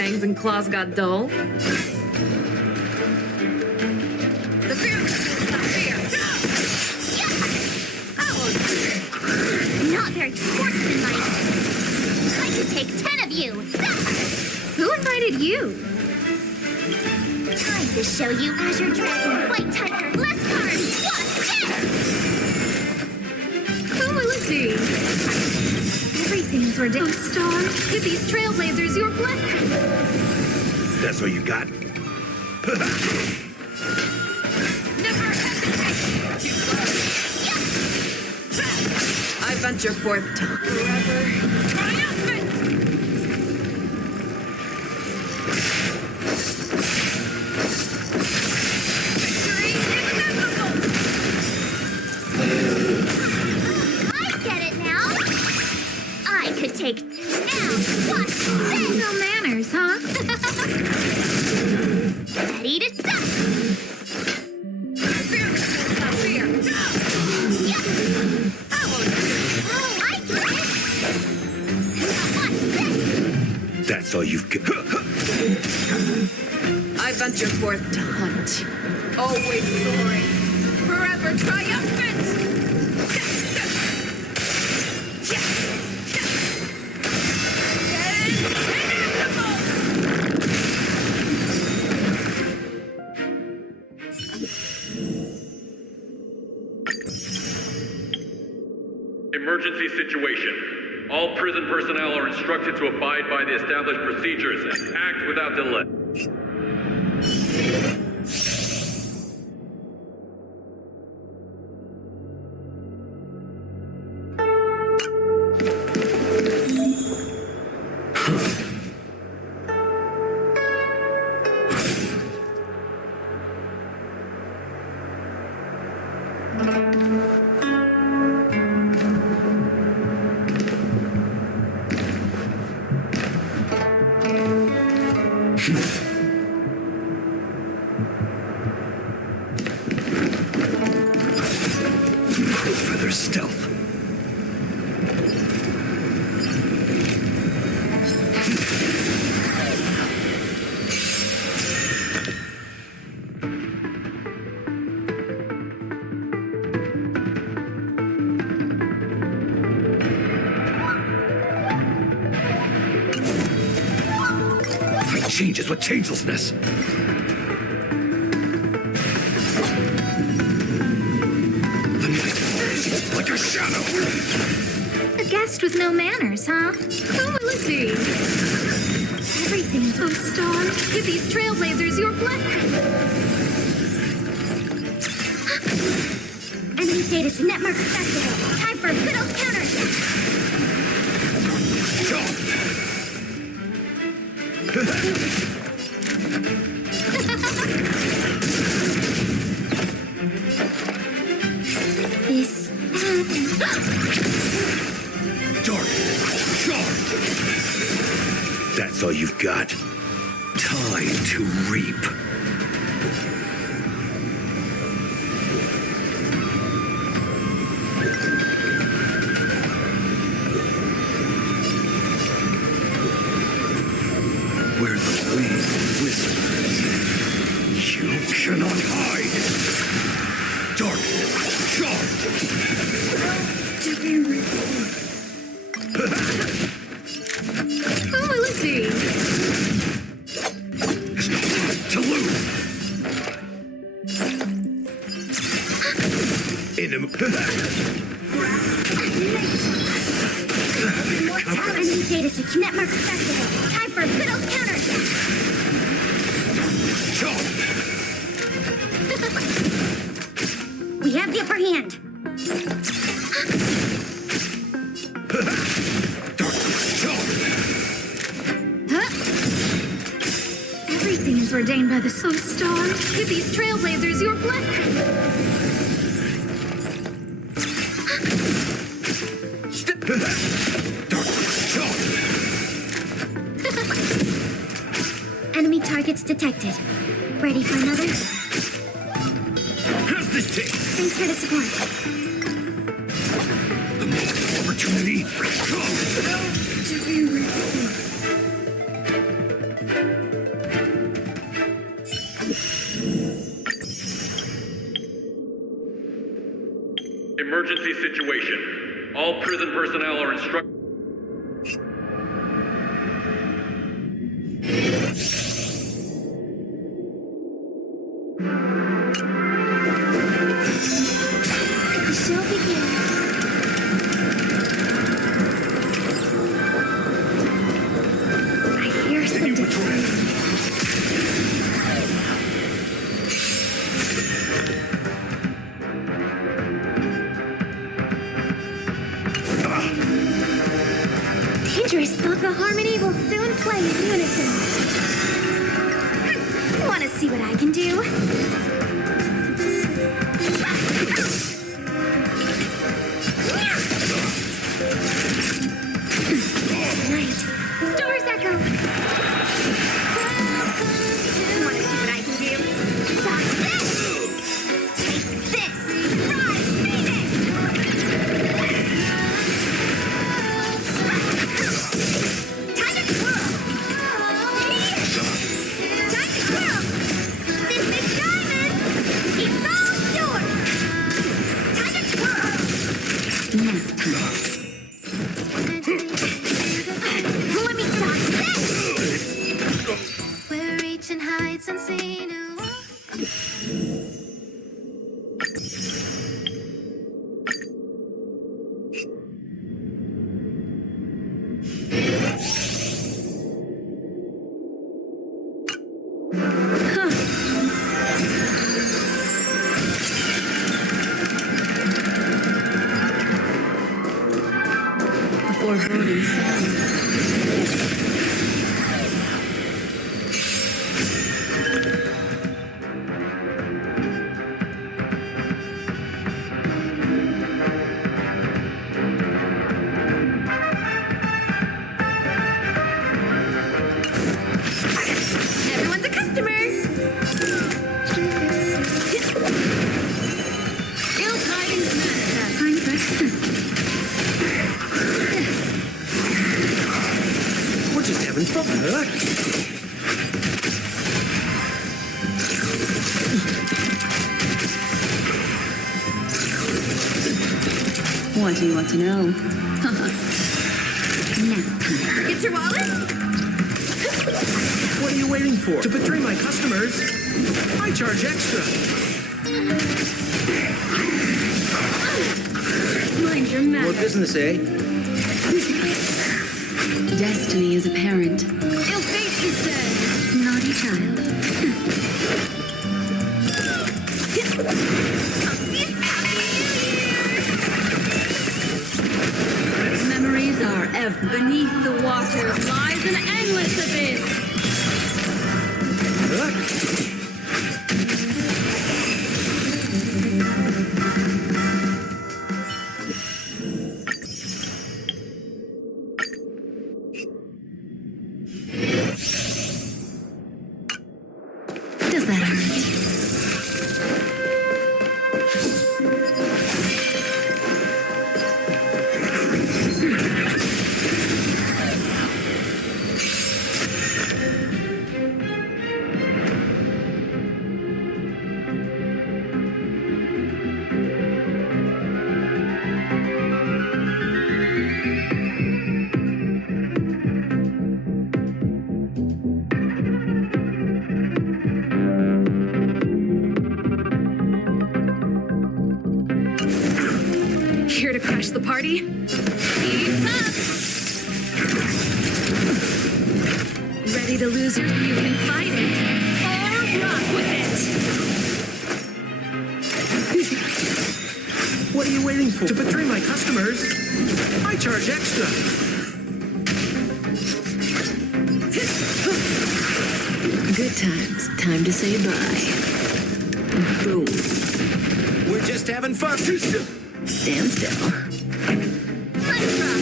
Fangs and claws got dull. The fear is not fear. Not very sportsmanlike. I could take 10 of you. Who invited you? Time to show you Azure Dragon, White Tiger, less cards. Watch this! Who will it be? Everything's ridiculous. Stars, give these trailblazers your blessing. That's all you got? Never hesitate. I venture forth to forever triumphant. Victory inevitable. I get it now. I could take now. Watch this. No manners, huh? Ready to suck. Fear is not fear. Yeah. Oh, I get it. Now watch this. That's all you've got? I venture forth to hunt. Always soaring. Forever triumphant. Emergency situation. All prison personnel are instructed to abide by the established procedures and act without delay. Feather stealth. Fight changes with changelessness. Like a shadow. A guest with no manners, huh? Who will it be? Everything's Oh, stars, give these trailblazers your blessing. Enemy Data's Network Festival. Time for a good old counterattack. Is Dark. Sharp. That's all you've got. Time to reap. Where the wind whispers, you cannot hide. Dark. Sharp. Who will it be? There's no time to lose. Enemy Enemy Data's Network Festival. Time for a good old counterattack. We have the upper hand. Dark. ordained by the sun stars. Give these trailblazers your blessing. Enemy targets detected. Ready for another? How's this take? Thanks for the support. The most opportunity. Emergency situation. All prison personnel are instructed. The show begins. I hear some disturbance. Dangerous, but the harmony will soon play in unison. Want to see what I can do? Right. Stars echo. Want to see what I can do? Watch this! Take this! Rise, Phoenix! Time to twirl! Time to twirl! This big diamond! It's all yours! Time to twirl! Nap time. Let me start this! We're reaching heights unseen. The foreboding sound. Everyone's a customer. Ill tidings met. Time for We're just having fun, huh? What do you want to know? Nap time. Get your wallet? What are you waiting for? To betray my customers? I charge extra. Mind your More manners. business, eh? Destiny is apparent. Ill fate is dead. Naughty child. Memories are ever beneath the waters lies an endless abyss. Huh? Does that hurt? Here to crash the party? Keep up! Ready to lose it? You can fight it, or rock with it! What are you waiting for? To betray my customers? I charge extra. Good Time to say bye. Boom. We're just having fun. Stand still. Let's rock.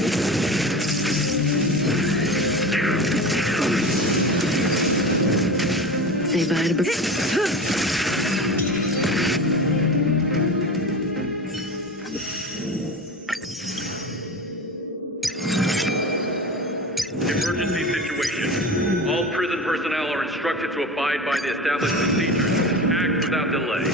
Say bye to Emergency situation. All prison personnel are instructed to abide by the established procedures and act without delay.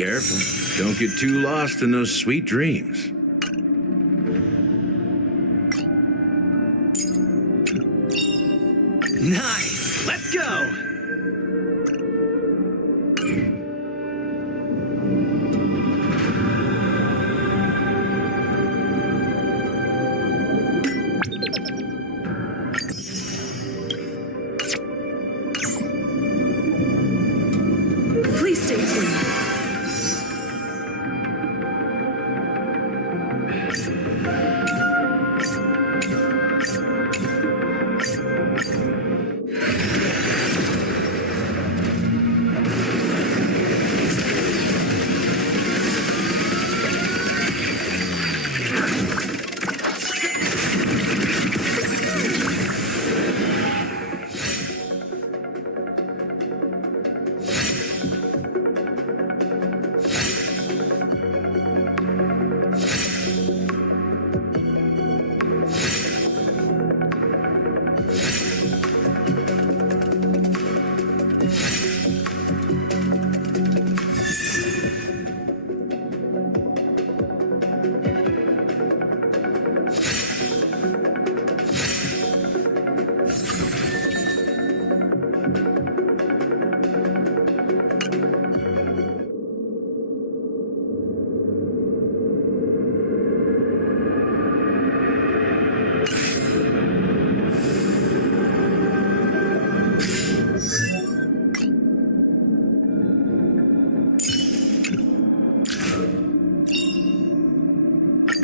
Careful. Don't get too lost in those sweet dreams. Nice! Let's go! Please stay tuned.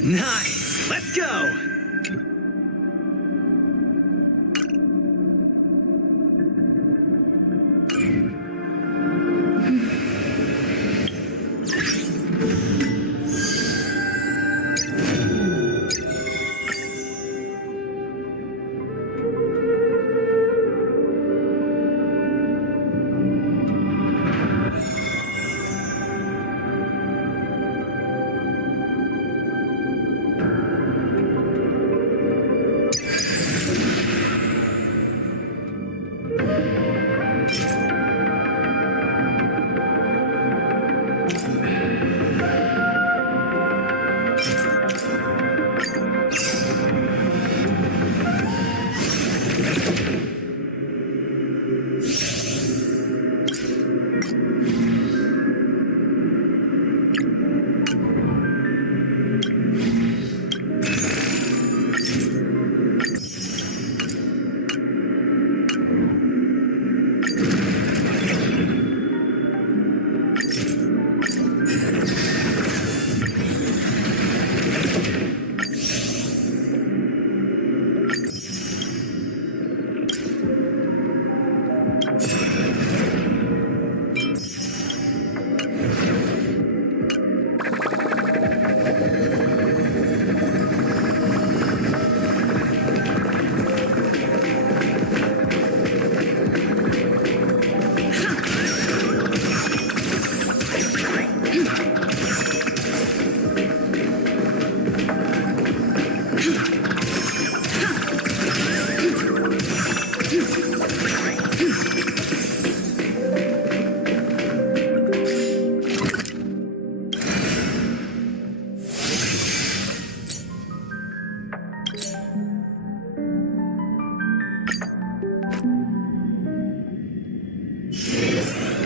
Nice! Let's go!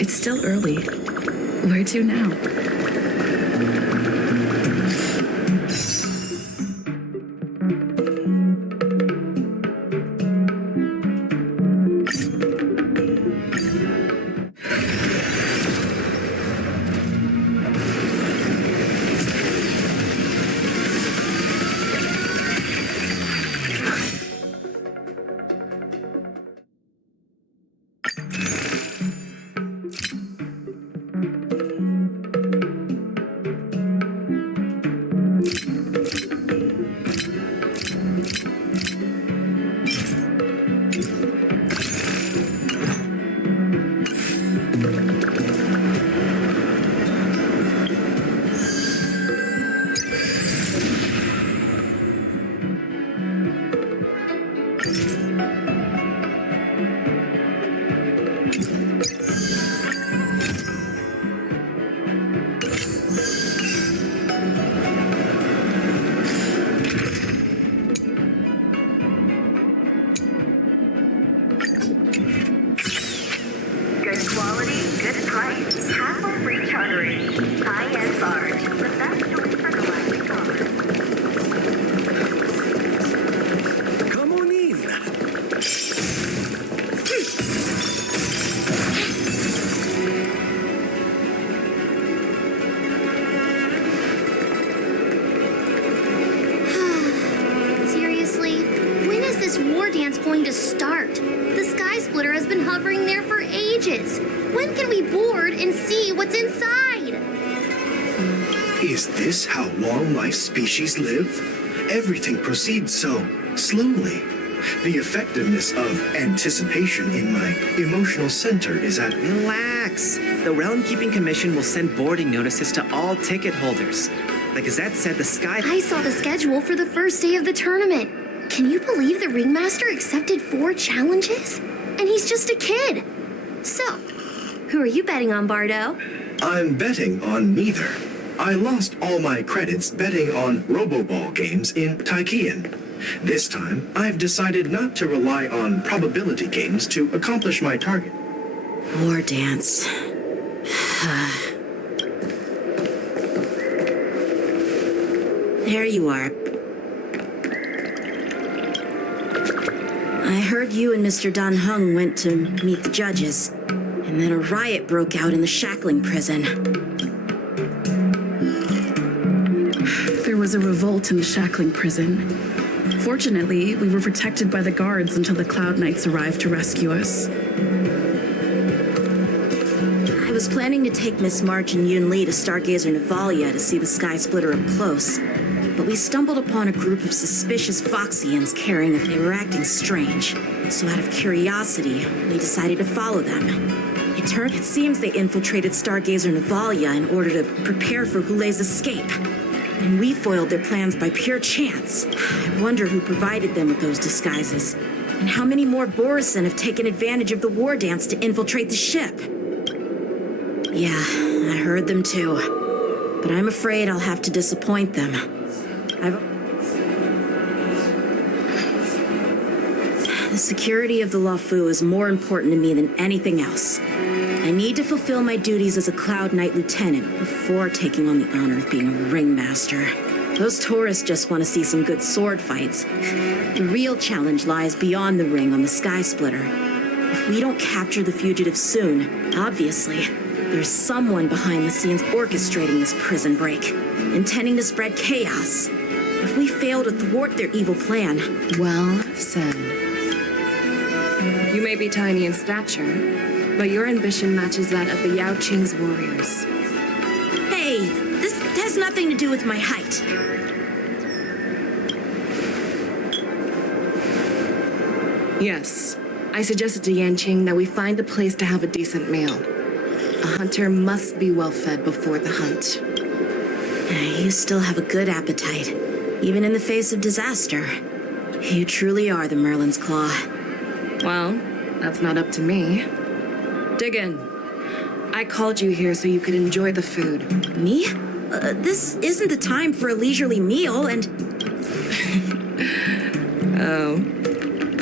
It's still early. Where to now? Good quality, good price. Hassle free chartering. High-end barge. The best choice for galactic commerce. Come on in! Seriously? When is this war dance going to start? The Sky Splitter has been hovering there for ages. When can we board and see what's inside? Is this how long my species live? Everything proceeds so slowly. The effectiveness of anticipation in my emotional center is at... Relax. The Realm Keeping Commission will send boarding notices to all ticket holders. Like Gazette said, the sky... I saw the schedule for the first day of the tournament. Can you believe the Ringmaster accepted 4 challenges? And he's just a kid. So, who are you betting on, Bardo? I'm betting on neither. I lost all my credits betting on Roboball games in Tychean. This time, I've decided not to rely on probability games to accomplish my target. War dance. There you are. I heard you and Mr. Dan Heng went to meet the judges, and then a riot broke out in the shackling prison. There was was a revolt in the shackling prison. Fortunately, we were protected by the guards until the Cloud Knights arrived to rescue us. I was planning to take Miss March and Yun Li to Stargazer Navalia to see the Sky Splitter up close, but we stumbled upon a group of suspicious Foxians caring if they were acting strange. So out of curiosity, we decided to follow them. It seems they infiltrated Stargazer Navalia in order to prepare for Hulei's escape. And we foiled their plans by pure chance. I wonder who provided them with those disguises. And how many more Borisin have taken advantage of the war dance to infiltrate the ship. Yeah, I heard them too. But I'm afraid I'll have to disappoint them. The security of the Luofu is more important to me than anything else. I need to fulfill my duties as a Cloud Knight Lieutenant before taking on the honor of being a ringmaster. Those tourists just want to see some good sword fights. The real challenge lies beyond the ring on the Sky Splitter. If we don't capture the fugitives soon, obviously, there's someone behind the scenes orchestrating this prison break, intending to spread chaos. If we fail to thwart their evil plan... Well said. You may be tiny in stature, but your ambition matches that of the Yao Qing's warriors. Hey, this has nothing to do with my height. Yes, I suggested to Yanqing that we find a place to have a decent meal. A hunter must be well fed before the hunt. You still have a good appetite, even in the face of disaster. You truly are the Merlin's Claw. Well, that's not up to me. Dig in. I called you here so you could enjoy the food. Me? This isn't the time for a leisurely meal, and... Oh.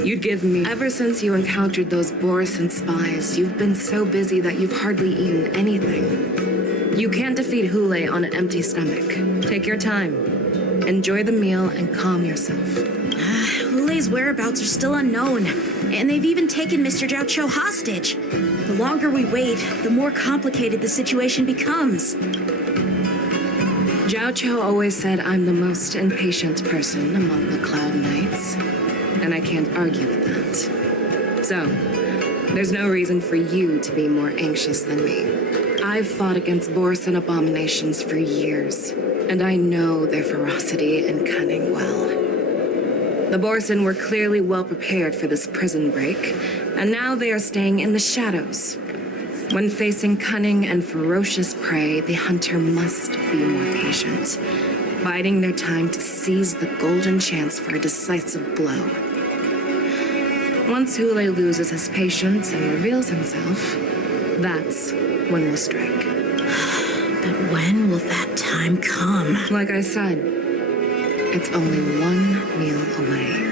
You'd give me... Ever since you encountered those Borisin spies, you've been so busy that you've hardly eaten anything. You can't defeat Hulei on an empty stomach. Take your time. Enjoy the meal and calm yourself. Hulei's whereabouts are still unknown, and they've even taken Mr. Zhao Cho hostage. The longer we wait, the more complicated the situation becomes. Zhao Cho always said I'm the most impatient person among the Cloud Knights, and I can't argue with that. So, there's no reason for you to be more anxious than me. I've fought against Borisin abominations for years, and I know their ferocity and cunning well. The Borisin were clearly well prepared for this prison break, and now they are staying in the shadows. When facing cunning and ferocious prey, the hunter must be more patient, biding their time to seize the golden chance for a decisive blow. Once Hulei loses his patience and reveals himself, that's when we'll strike. But when will that time come? Like I said, it's only one meal away.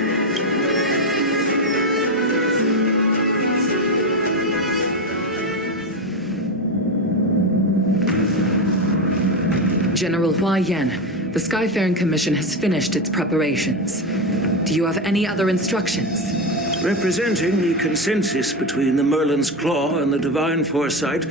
General Hua Yan, the Skyfaring Commission has finished its preparations. Do you have any other instructions? Representing the consensus between the Merlin's Claw and the Divine Foresight,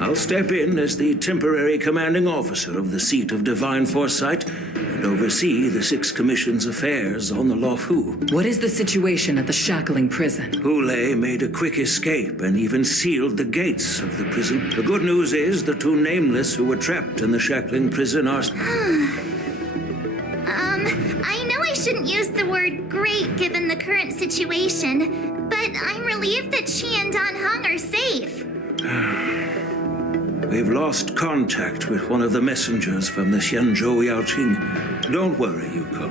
I'll step in as the temporary commanding officer of the seat of Divine Foresight and oversee the Six Commission's affairs on the Luofu. What is the situation at the shackling prison? Hulei made a quick escape and even sealed the gates of the prison. The good news is the two nameless who were trapped in the shackling prison are... I know I shouldn't use the word great given the current situation, but I'm relieved that she and Don Hung are safe. We've lost contact with one of the messengers from the Xianzhou Yaoqing. Don't worry, Yuko.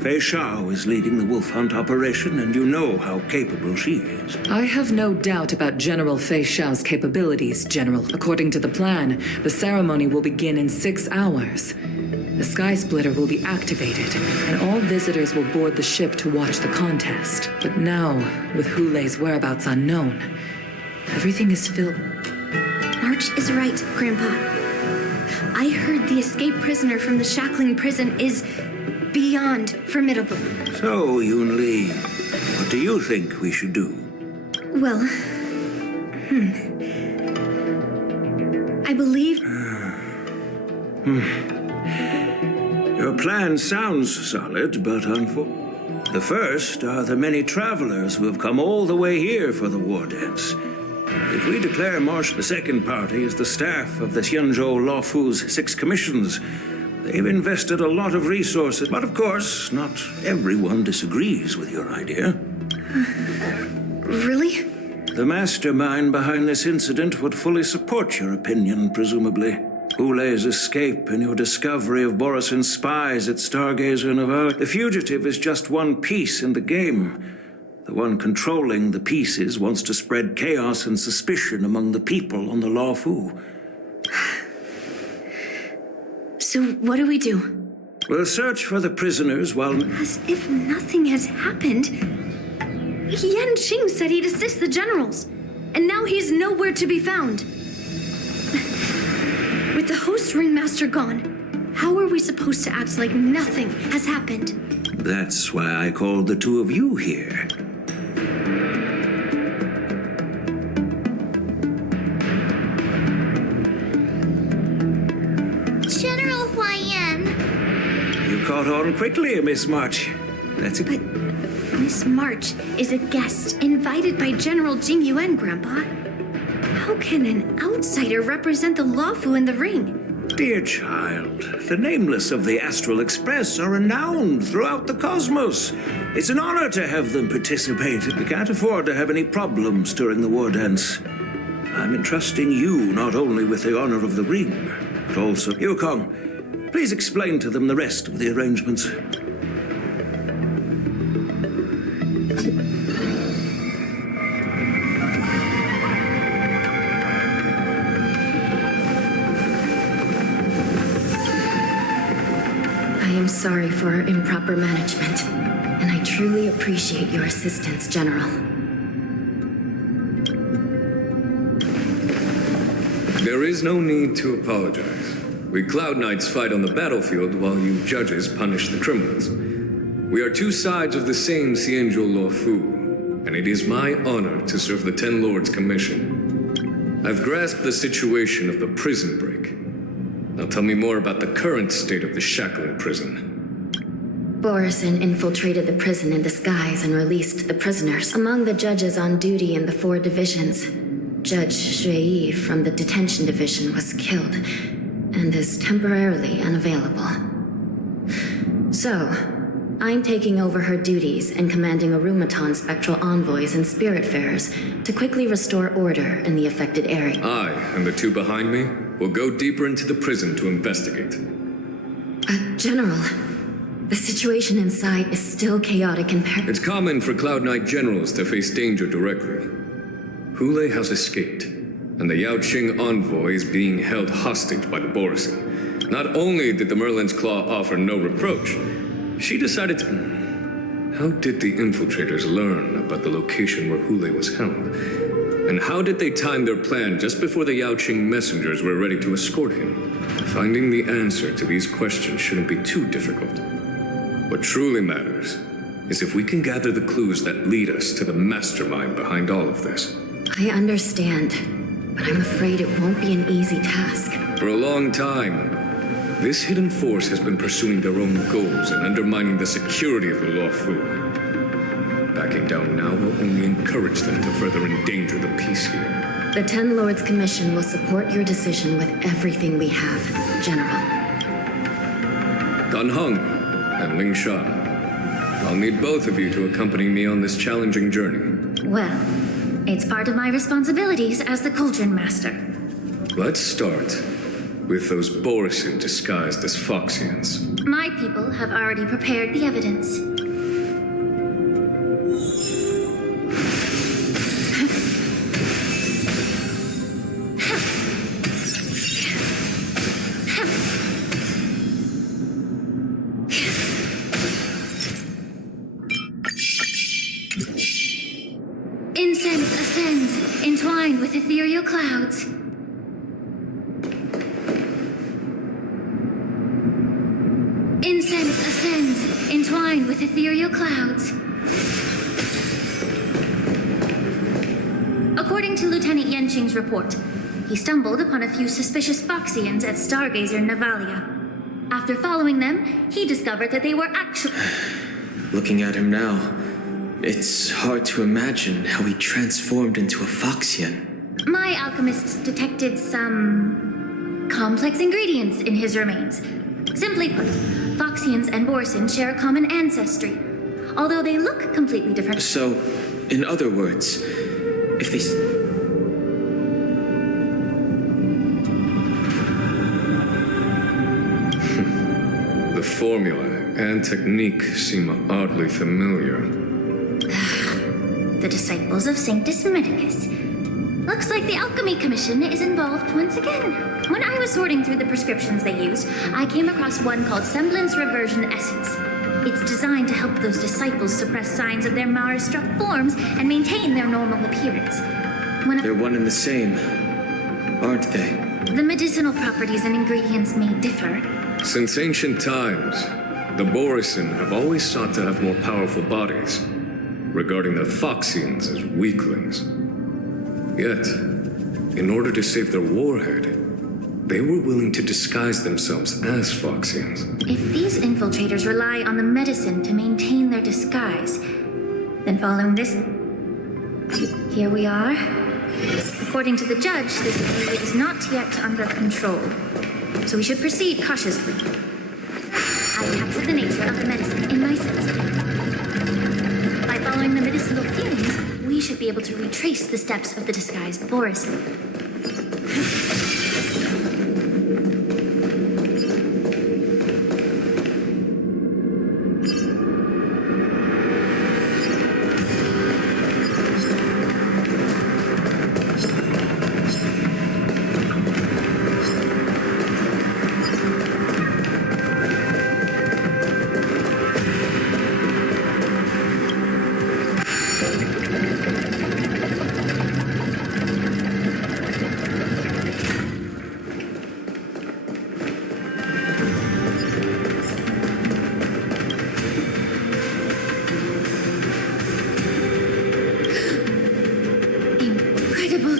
Fei Shao is leading the wolf hunt operation, and you know how capable she is. I have no doubt about General Fei Shao's capabilities, General. According to the plan, the ceremony will begin in 6 hours. The Sky Splitter will be activated, and all visitors will board the ship to watch the contest. But now, with Hulei's whereabouts unknown, everything is filled... March is right, Grandpa. I heard the escaped prisoner from the shackling prison is beyond formidable. So, Yun Li, what do you think we should do? Well, I believe... Your plan sounds solid, but the first are the many travelers who have come all the way here for the war dance. If we declare Marsh the second party as the staff of the Xianzhou Luofu's 6 commissions, they've invested a lot of resources. But of course, not everyone disagrees with your idea. Really? The mastermind behind this incident would fully support your opinion, presumably. Hule's escape and your discovery of Borisin's spies at Stargazer Navarre. The fugitive is just one piece in the game. The one controlling the pieces wants to spread chaos and suspicion among the people on the Luofu. So what do we do? We'll search for the prisoners while... As if nothing has happened. Yan Qing said he'd assist the generals, and now he's nowhere to be found. With the host ringmaster gone, how are we supposed to act like nothing has happened? That's why I called the two of you here. General Huaiyan. You caught on quickly, Miss March. That's it. But Miss March is a guest invited by General Jing Yuan, Grandpa. How can an outsider represent the Luofu in the ring? Dear child, the nameless of the Astral Express are renowned throughout the cosmos. It's an honor to have them participate. We can't afford to have any problems during the war dance. I'm entrusting you not only with the honor of the ring, but also... Yukong, please explain to them the rest of the arrangements. I am sorry for our improper management, and I truly appreciate your assistance, General. There is no need to apologize. We Cloud Knights fight on the battlefield while you judges punish the criminals. We are two sides of the same Xianzhou Luofu, and it is my honor to serve the Ten Lords' commission. I've grasped the situation of the prison break. Now tell me more about the current state of the Shackling prison. Borisin infiltrated the prison in disguise and released the prisoners. Among the judges on duty in the 4 divisions, Judge Shui from the detention division was killed and is temporarily unavailable. So, I'm taking over her duties and commanding Arumaton spectral envoys and spiritfarers to quickly restore order in the affected area. I and the 2 behind me will go deeper into the prison to investigate. General, the situation inside is still chaotic and It's common for Cloud Knight generals to face danger directly. Hule has escaped, and the Yaoqing envoy is being held hostage by the Borisin. Not only did the Merlin's Claw offer no reproach, she decided to... How did the infiltrators learn about the location where Hule was held? And how did they time their plan just before the Yaoqing messengers were ready to escort him? Finding the answer to these questions shouldn't be too difficult. What truly matters is if we can gather the clues that lead us to the mastermind behind all of this. I understand, but I'm afraid it won't be an easy task. For a long time, this hidden force has been pursuing their own goals and undermining the security of the Luofu. Backing down now will only encourage them to further endanger the peace here. The Ten Lords Commission will support your decision with everything we have, General. Dan Heng and Ling Shan, I'll need both of you to accompany me on this challenging journey. Well, it's part of my responsibilities as the Cauldron Master. Let's start with those Borisin disguised as Foxians. My people have already prepared the evidence. Incense ascends, entwined with ethereal clouds. Incense ascends, entwined with ethereal clouds. According to Lieutenant Yanqing's report, he stumbled upon a few suspicious Foxians at Stargazer Navalia. After following them, he discovered that they were actually... Looking at him now, it's hard to imagine how he transformed into a Foxian. My alchemists detected some complex ingredients in his remains. Simply put, Foxians and Borson share a common ancestry, although they look completely different. So, in other words, if they... The formula and technique seem oddly familiar. The disciples of Sanctus Medicus. Looks like the Alchemy Commission is involved once again. When I was sorting through the prescriptions they use, I came across one called Semblance Reversion Essence. It's designed to help those disciples suppress signs of their Mara-struck forms and maintain their normal appearance. They're one and the same, aren't they? The medicinal properties and ingredients may differ. Since ancient times, the Borison have always sought to have more powerful bodies, regarding the Foxians as weaklings. Yet, in order to save their warhead, they were willing to disguise themselves as Foxians. If these infiltrators rely on the medicine to maintain their disguise, then following this... Here we are. According to the judge, this area is not yet under control, so we should proceed cautiously. I captured the nature of the medicine in my senses. By following the medicinal fumes, we should be able to retrace the steps of the disguised Borison.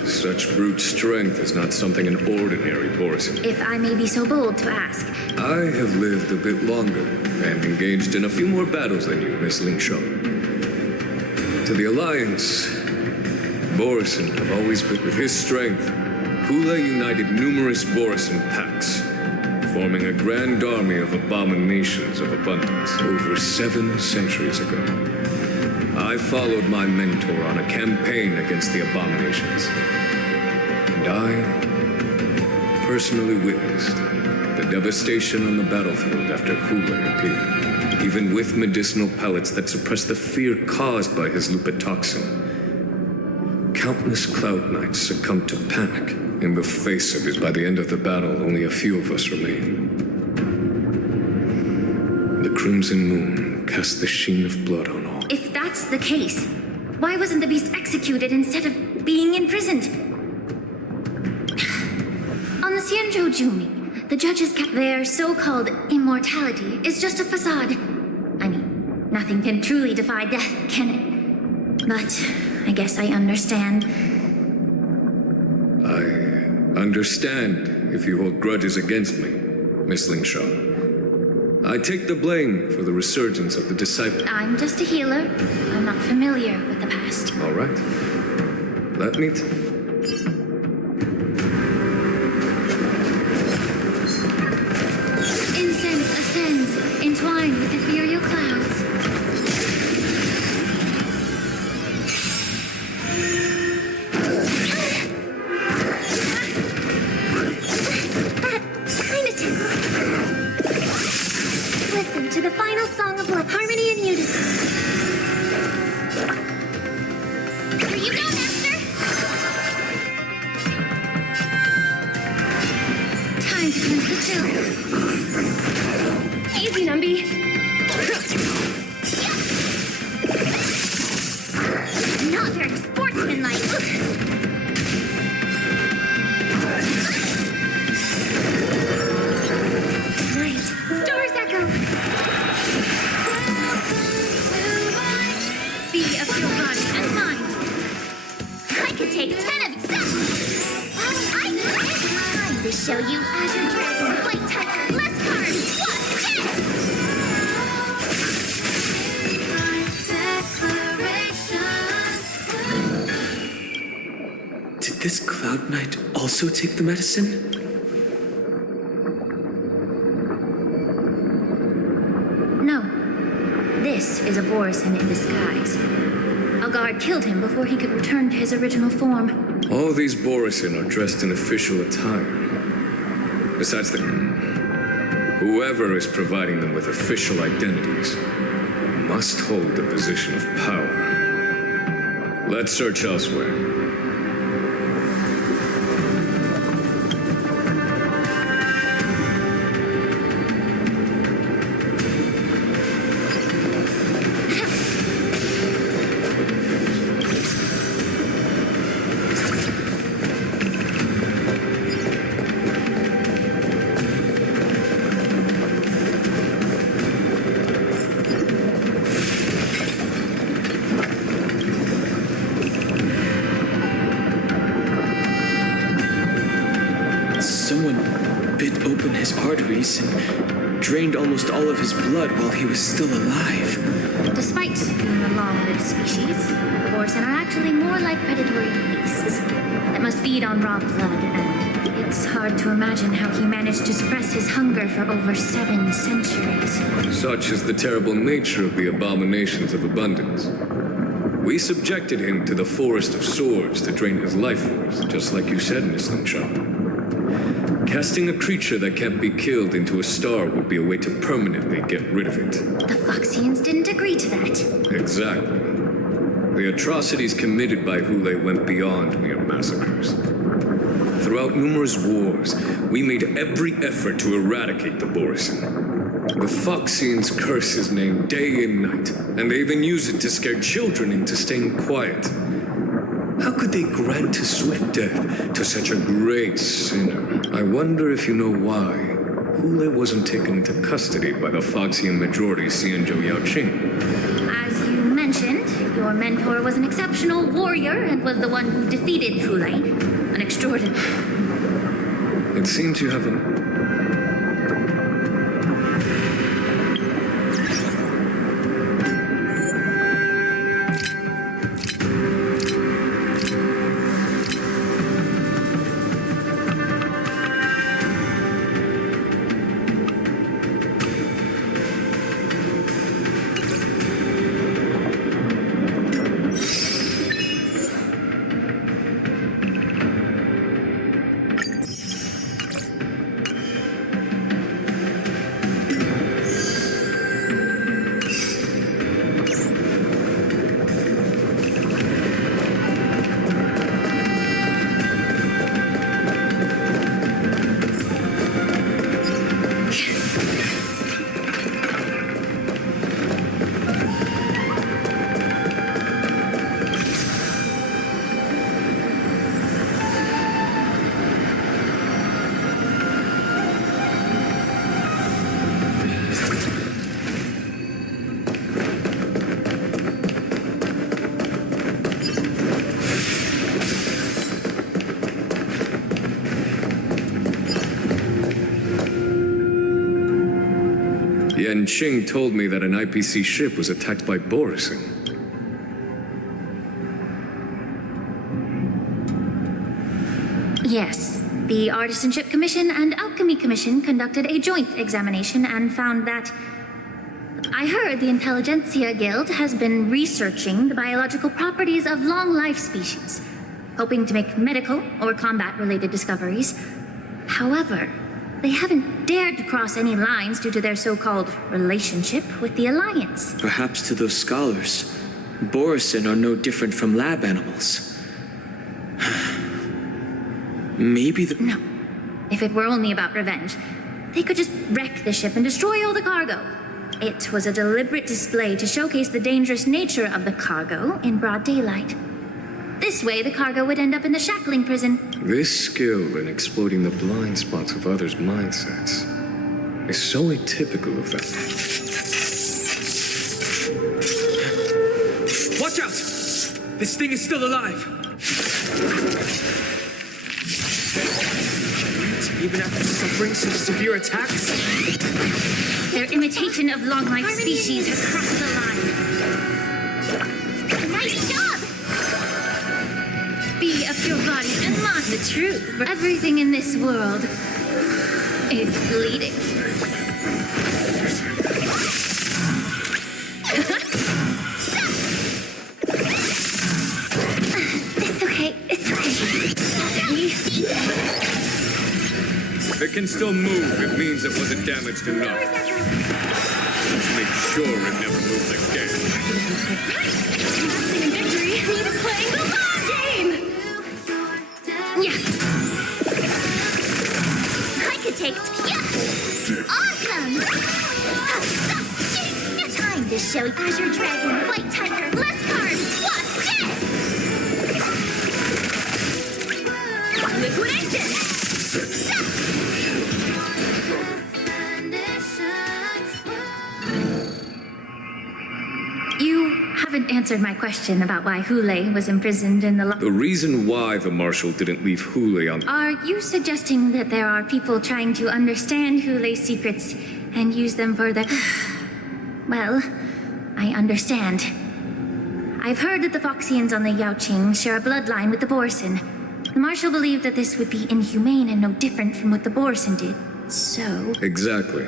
Such brute strength is not something an ordinary Borison. If I may be so bold to ask. I have lived a bit longer and engaged in a few more battles than you, Miss Lingshaw. To the Alliance, Borison have always been. With his strength, Hule united numerous Borison pacts, forming a grand army of abominations of abundance over 7 centuries ago. I followed my mentor on a campaign against the abominations. And I personally witnessed the devastation on the battlefield after Hule appeared, even with medicinal pellets that suppressed the fear caused by his lupitoxin. Countless Cloud Knights succumbed to panic in the face of his. By the end of the battle, only a few of us remained. The Crimson Moon cast the sheen of blood on all. If that's the case, why wasn't the beast executed instead of being imprisoned? On the Xianzhou Jumi, the judges kept their so-called immortality is just a facade. I mean, nothing can truly defy death, can it? But I guess I understand. I understand if you hold grudges against me, Miss Lingshaw. I take the blame for the resurgence of the disciple. I'm just a healer. I'm not familiar with the past. All right. Let me... Incense ascends, entwined with ethereal clouds. That kind of tickles. Listen to the final song of love, harmony and unity. Here you go, Master! Time to cleanse the chill. Easy, Numby. Not very sportsmanlike. Right. Stars echo. Be of your body and mind. I could take 10 of them. I need it. to show you Azure Dragon, White Tiger, less cards! What's next? Did this Cloud Knight also take the medicine? No. This is a Borisin in disguise. A guard killed him before he could return to his original form. All these Borisin are dressed in official attire. Besides whoever is providing them with official identities must hold a position of power. Let's search elsewhere. And drained almost all of his blood while he was still alive. Despite being a long-lived species, Borisin are actually more like predatory beasts that must feed on raw blood, and it's hard to imagine how he managed to suppress his hunger for over 7 centuries. Such is the terrible nature of the abominations of abundance. We subjected him to the Forest of Swords to drain his life force, just like you said, Miss Lynchop. Casting a creature that can't be killed into a star would be a way to permanently get rid of it. The Foxians didn't agree to that. Exactly. The atrocities committed by Hule went beyond mere massacres. Throughout numerous wars, we made every effort to eradicate the Borisin. The Foxians curse his name day and night, and they even use it to scare children into staying quiet. How could they grant a swift death to such a great sinner? I wonder if you know why Hule wasn't taken into custody by the Foxian majority Xianzhou Yaoqing. As you mentioned, your mentor was an exceptional warrior and was the one who defeated Hule. An extraordinary. It seems you have a... Qing told me that an IPC ship was attacked by Borisin. Yes. The Artisanship Commission and Alchemy Commission conducted a joint examination and found that... I heard the Intelligentsia Guild has been researching the biological properties of long-life species, hoping to make medical or combat-related discoveries. However, they haven't dared to cross any lines due to their so-called relationship with the Alliance. Perhaps to those scholars, Borisin are no different from lab animals. Maybe the... No. If it were only about revenge, they could just wreck the ship and destroy all the cargo. It was a deliberate display to showcase the dangerous nature of the cargo in broad daylight. This way, the cargo would end up in the shackling prison. This skill in exploiting the blind spots of others' mindsets is so atypical of them. Watch out! This thing is still alive! Even after suffering such severe attacks? Their imitation of long-life species has crossed the line. Nice job! Be of your body and mind the truth. Everything in this world is bleeding. It's okay. It's okay. If it can still move, it means it wasn't damaged enough. Let's make sure it never moves again. Lasting victory means playing the long game! Yeah. I could take it. Yeah! Awesome! Time to show Azure Dragon, White Tiger, less cards! What's this? Liquidation! You haven't answered my question about why Hule was imprisoned in the The reason why the Marshal didn't leave Hule on... Are you suggesting that there are people trying to understand Hule's secrets and use them for their... Well, I understand. I've heard that the Foxians on the Yaoqing share a bloodline with the Borison. The Marshal believed that this would be inhumane and no different from what the Borison did. So... Exactly.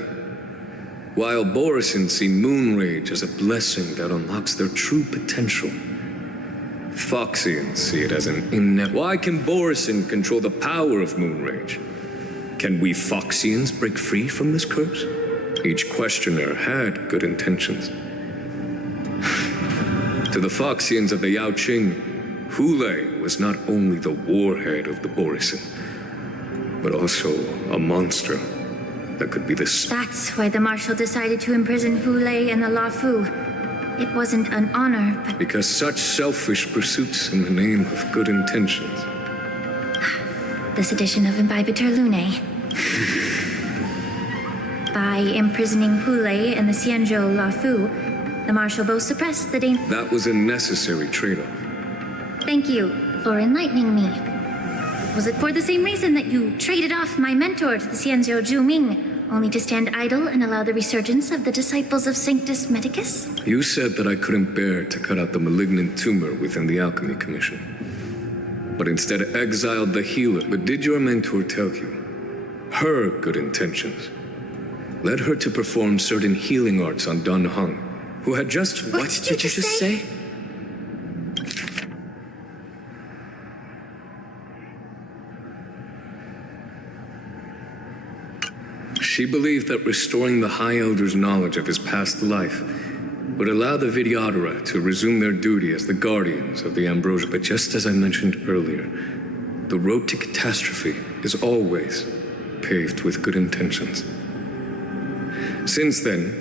While Borison see Moonrage as a blessing that unlocks their true potential, Foxians see it as an innet. Why can Borison control the power of Moonrage? Can we Foxians break free from this curse? Each questioner had good intentions. To the Foxians of the Yaoqing, Hule was not only the warhead of the Borison, but also a monster that could be the... That's why the Marshal decided to imprison Hule and the Lafu. It wasn't an honor, but... Because such selfish pursuits in the name of good intentions. This edition of Imbibitor Lune. By imprisoning Hule and the Xianzhou Lafu, the Marshal both suppressed the danger... That was a necessary trade-off. Thank you for enlightening me. Was it for the same reason that you traded off my mentor to the Xianzhou Zhuming, only to stand idle and allow the resurgence of the disciples of Sanctus Medicus? You said that I couldn't bear to cut out the malignant tumor within the Alchemy Commission, but instead exiled the healer. But did your mentor tell you her good intentions led her to perform certain healing arts on Dun Hung, who had just... What did you just say? She believed that restoring the High Elder's knowledge of his past life would allow the Vidyadhara to resume their duty as the guardians of the Ambrosia. But just as I mentioned earlier, the road to catastrophe is always paved with good intentions. Since then...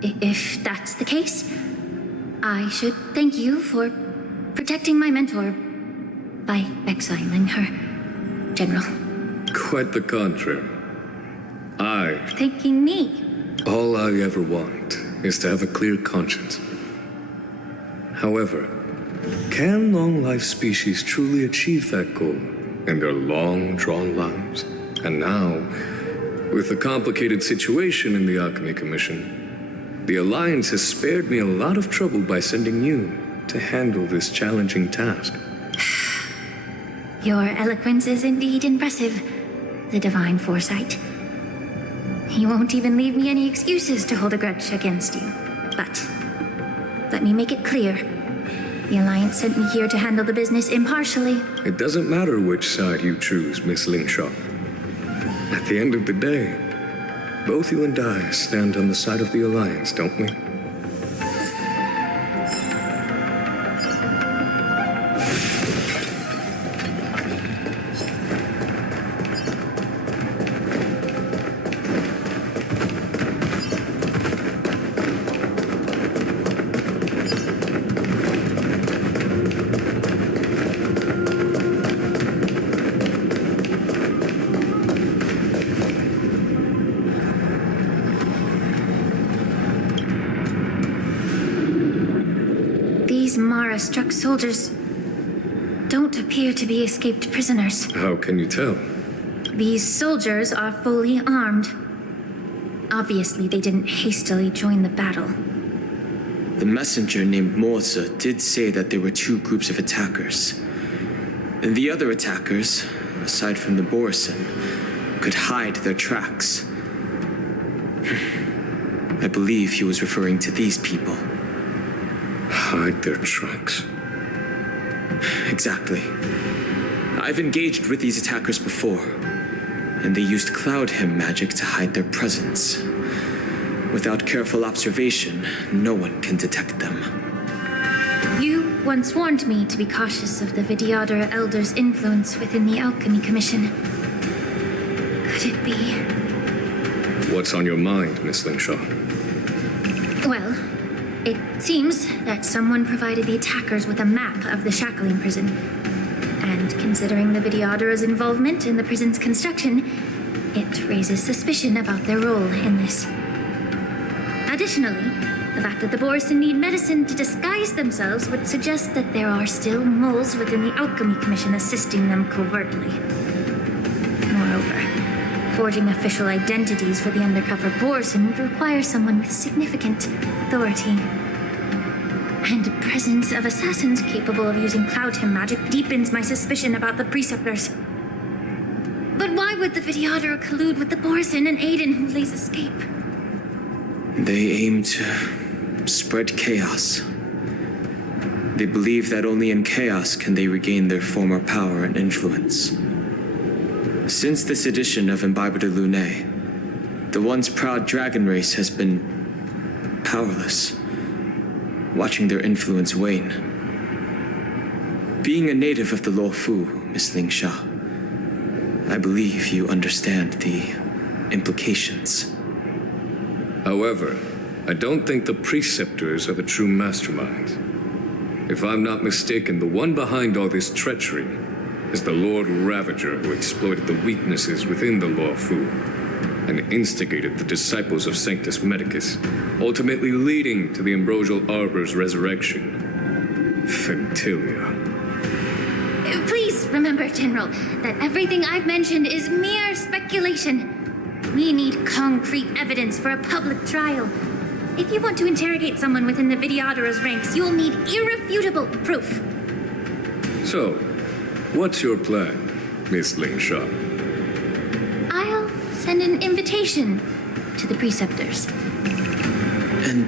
If that's the case, I should thank you for protecting my mentor by exiling her, General. Quite the contrary. Thanking me. All I ever want is to have a clear conscience. However, can long-life species truly achieve that goal in their long-drawn lives? And now, with the complicated situation in the Alchemy Commission, the Alliance has spared me a lot of trouble by sending you to handle this challenging task. Your eloquence is indeed impressive, the divine foresight. You won't even leave me any excuses to hold a grudge against you. But let me make it clear. The Alliance sent me here to handle the business impartially. It doesn't matter which side you choose, Miss Lingshaw. At the end of the day, both you and I stand on the side of the Alliance, don't we? Mara-struck soldiers don't appear to be escaped prisoners. How can you tell? These soldiers are fully armed. Obviously, they didn't hastily join the battle. The messenger named Moze did say that there were two groups of attackers. And the other attackers, aside from the Borison, could hide their tracks. I believe he was referring to these people. Hide their tracks? Exactly. I've engaged with these attackers before, and they used Cloud Hymn magic to hide their presence. Without careful observation, no one can detect them. You once warned me to be cautious of the Vidyadhara Elder's influence within the Alchemy Commission. Could it be? What's on your mind, Miss Lingshaw? Well, it seems that someone provided the attackers with a map of the shackling prison. And considering the Vidyadhara's involvement in the prison's construction, it raises suspicion about their role in this. Additionally, the fact that the Borison need medicine to disguise themselves would suggest that there are still moles within the Alchemy Commission assisting them covertly. Moreover, forging official identities for the undercover Borison would require someone with significant authority. And the presence of assassins capable of using Cloud Hymn magic deepens my suspicion about the Preceptors. But why would the Vidyadhara collude with the Borison and aid in Hule's escape? They aim to spread chaos. They believe that only in chaos can they regain their former power and influence. Since this edition of Imbibe de Lune, the once proud dragon race has been powerless, watching their influence wane. Being a native of the Luofu, Miss Lingshaw, I believe you understand the implications. However, I don't think the Preceptors are the true masterminds. If I'm not mistaken, the one behind all this treachery is the Lord Ravager who exploited the weaknesses within the Luofu and instigated the disciples of Sanctus Medicus, ultimately leading to the Ambrosial Arbor's resurrection. Fentilia. Please remember, General, that everything I've mentioned is mere speculation. We need concrete evidence for a public trial. If you want to interrogate someone within the Vidyadhara's ranks, you'll need irrefutable proof. So, what's your plan, Miss Lingshaw? I'll send an invitation to the Preceptors. An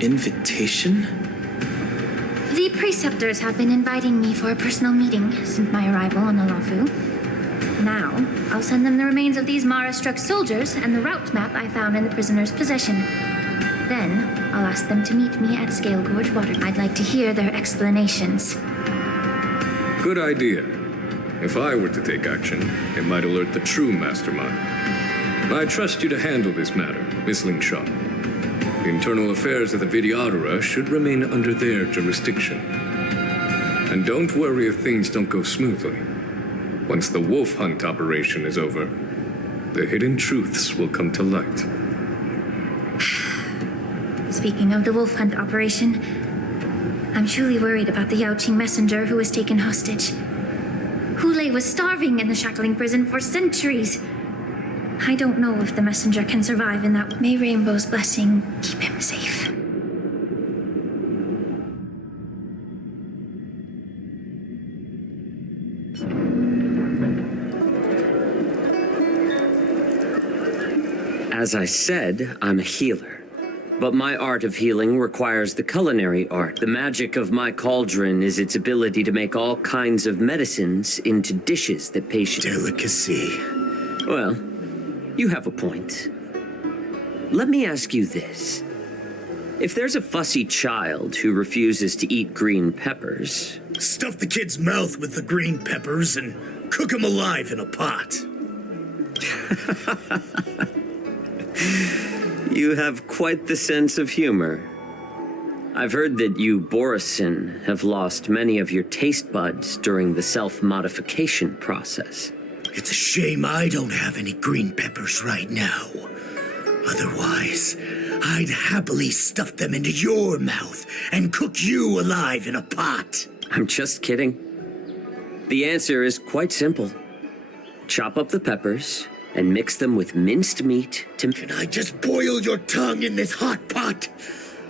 invitation? The Preceptors have been inviting me for a personal meeting since my arrival on the Luofu. Now, I'll send them the remains of these Mara-struck soldiers and the route map I found in the prisoner's possession. Then, I'll ask them to meet me at Scale Gorge Water. I'd like to hear their explanations. Good idea. If I were to take action, it might alert the true mastermind. I trust you to handle this matter, Miss Lingshaw. The internal affairs of the Vidyadhara should remain under their jurisdiction. And don't worry if things don't go smoothly. Once the wolf hunt operation is over, the hidden truths will come to light. Speaking of the wolf hunt operation, I'm truly worried about the Yaoqing messenger who was taken hostage. Hule was starving in the shackling prison for centuries. I don't know if the messenger can survive in that. May Rainbow's blessing keep him safe. As I said, I'm a healer. But my art of healing requires the culinary art. The magic of my cauldron is its ability to make all kinds of medicines into dishes that patients... Delicacy. Well, you have a point. Let me ask you this. If there's a fussy child who refuses to eat green peppers... Stuff the kid's mouth with the green peppers and cook him alive in a pot. You have quite the sense of humor. I've heard that you, Borison, have lost many of your taste buds during the self-modification process. It's a shame I don't have any green peppers right now. Otherwise, I'd happily stuff them into your mouth and cook you alive in a pot. I'm just kidding. The answer is quite simple. Chop up the peppers and mix them with minced meat to... Can I just boil your tongue in this hot pot?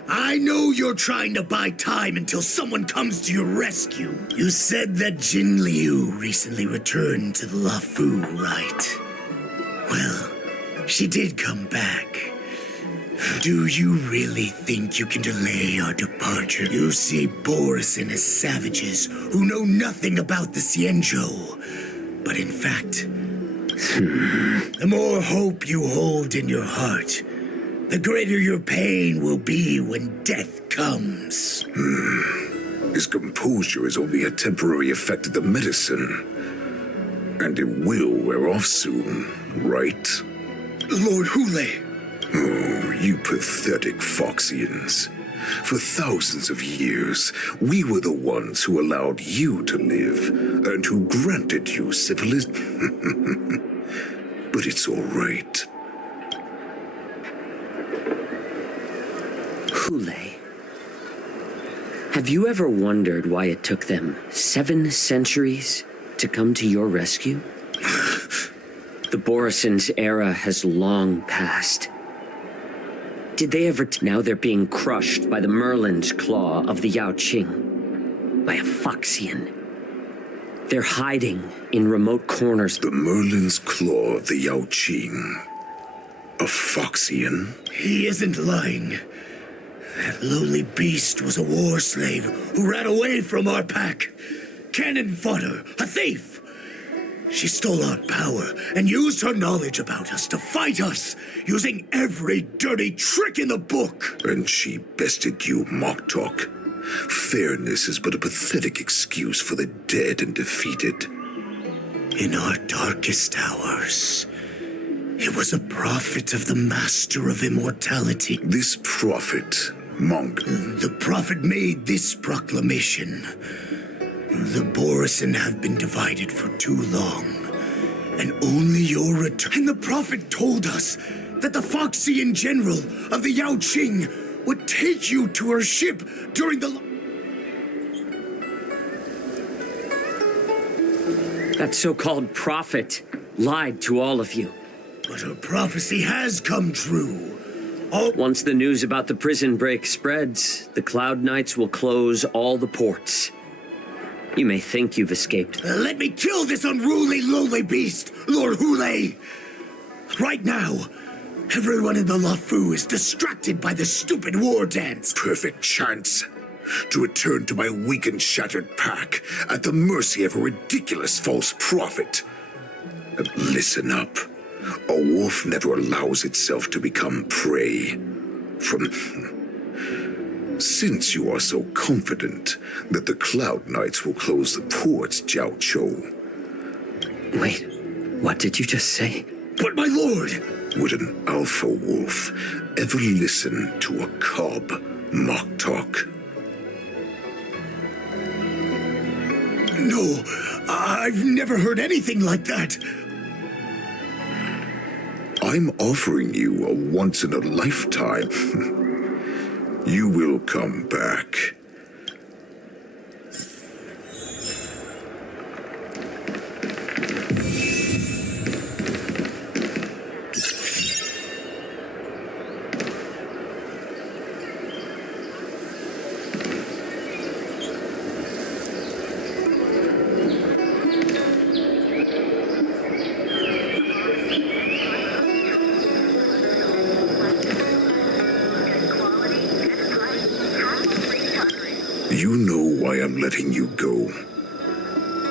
I know you're trying to buy time until someone comes to your rescue. You said that Jin Liu recently returned to the Luofu, right? Well, she did come back. Do you really think you can delay our departure? You see Borison as savages who know nothing about the Xianzhou. But in fact, the more hope you hold in your heart, the greater your pain will be when death comes. His composure is only a temporary effect of the medicine. And it will wear off soon, right? Lord Hule! Oh, you pathetic Foxians. For thousands of years, we were the ones who allowed you to live, and who granted you civilization. But it's all right. Hule, have you ever wondered why it took them 7 centuries to come to your rescue? The Borison's era has long passed. Did they ever... Now they're being crushed by the Merlin's Claw of the Yao Qing. By a Foxian. They're hiding in remote corners. The Merlin's Claw of the Yao Qing. A Foxian? He isn't lying. That lowly beast was a war slave who ran away from our pack. Cannon fodder, a thief. She stole our power and used her knowledge about us to fight us, using every dirty trick in the book. And she bested you, Moktok. Fairness is but a pathetic excuse for the dead and defeated. In our darkest hours, it was a prophet of the Master of Immortality. This prophet, Monk. The prophet made this proclamation. The Borison have been divided for too long, and only your return. And the prophet told us that the Foxian general of the Yao Qing would take you to her ship during the... That so-called prophet lied to all of you. But her prophecy has come true. Once the news about the prison break spreads, the Cloud Knights will close all the ports. You may think you've escaped. Let me kill this unruly, lowly beast, Lord Hule! Right now, everyone in the Luofu is distracted by the stupid war dance. Perfect chance to return to my weak and shattered pack at the mercy of a ridiculous false prophet. Listen up. A wolf never allows itself to become prey. Since you are so confident that the Cloud Knights will close the ports, Jiao Chou. Wait, what did you just say? But my lord! Would an alpha wolf ever listen to a cub, Moktok? No, I've never heard anything like that. I'm offering you a once-in-a-lifetime. You will come back. You know why I'm letting you go.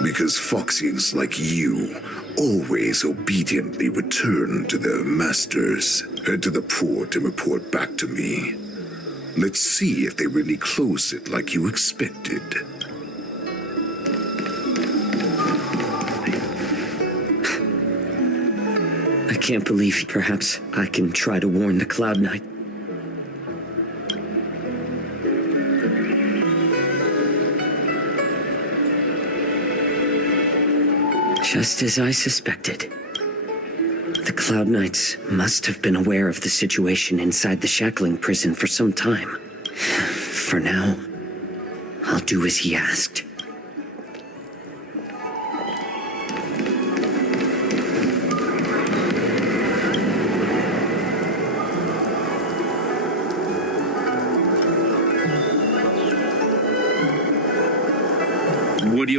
Because Foxians like you always obediently return to their masters. Head to the port and report back to me. Let's see if they really closed it like you expected. I can't believe. Perhaps I can try to warn the Cloud Knight. Just as I suspected. The Cloud Knights must have been aware of the situation inside the shackling prison for some time. For now, I'll do as he asked.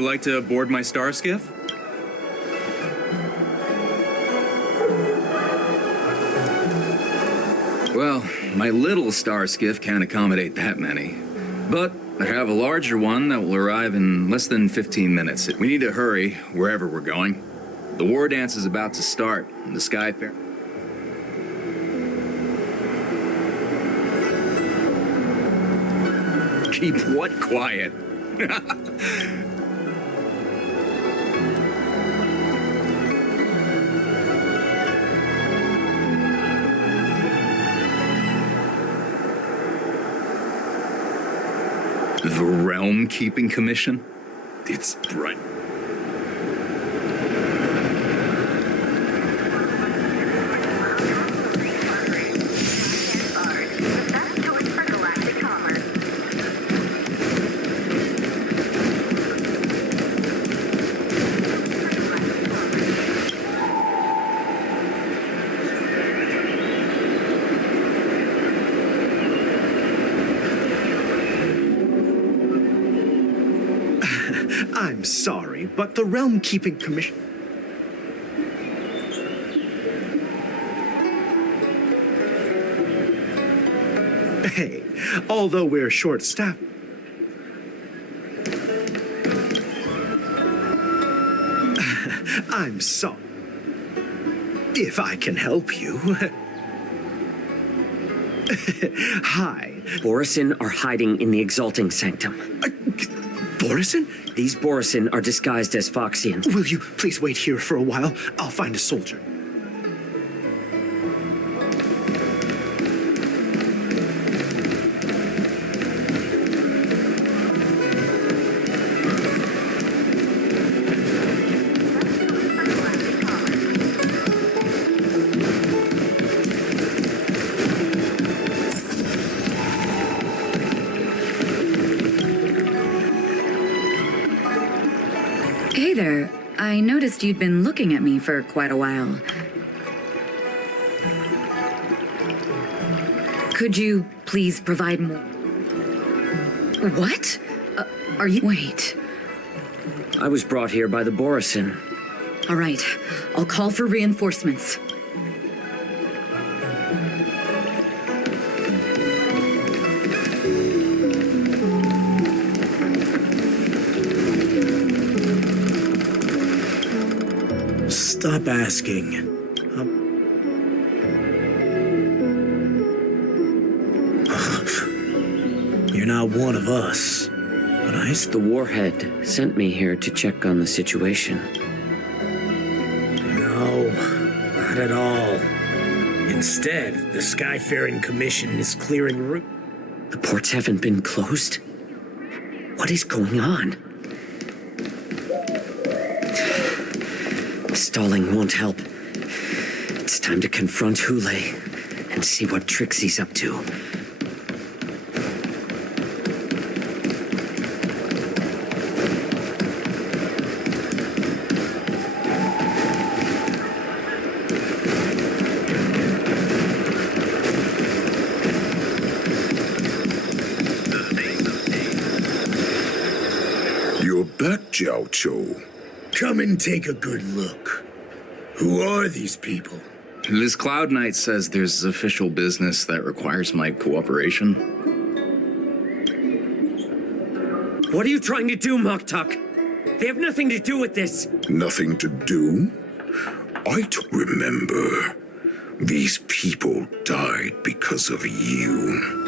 like to board my star skiff? Well, my little star skiff can't accommodate that many. But I have a larger one that will arrive in less than 15 minutes. We need to hurry wherever we're going. The war dance is about to start, and the sky fair. Keep what quiet? The Realm Keeping Commission? It's right. I'm sorry, but the Realm Keeping Commission... Hey, although we're short-staffed... I'm sorry. If I can help you... Hi. Borisin are hiding in the Exalting Sanctum. Borisin? These Borisin are disguised as Foxians. Will you please wait here for a while? I'll find a soldier. Hey there. I noticed you'd been looking at me for quite a while. Could you please provide more? What? Are you... Wait. I was brought here by the Borisin. All right. I'll call for reinforcements. Stop asking. You're not one of us, but The Warhead sent me here to check on the situation. No, not at all. Instead, the Skyfaring Commission is clearing route. The ports haven't been closed? What is going on? Stalling won't help. It's time to confront Hule and see what tricks he's up to. You're back, Jiao Cho. Come and take a good look. Who are these people? This Cloud Knight says there's official business that requires my cooperation. What are you trying to do, Moktuk? They have nothing to do with this. Nothing to do? I don't remember. These people died because of you.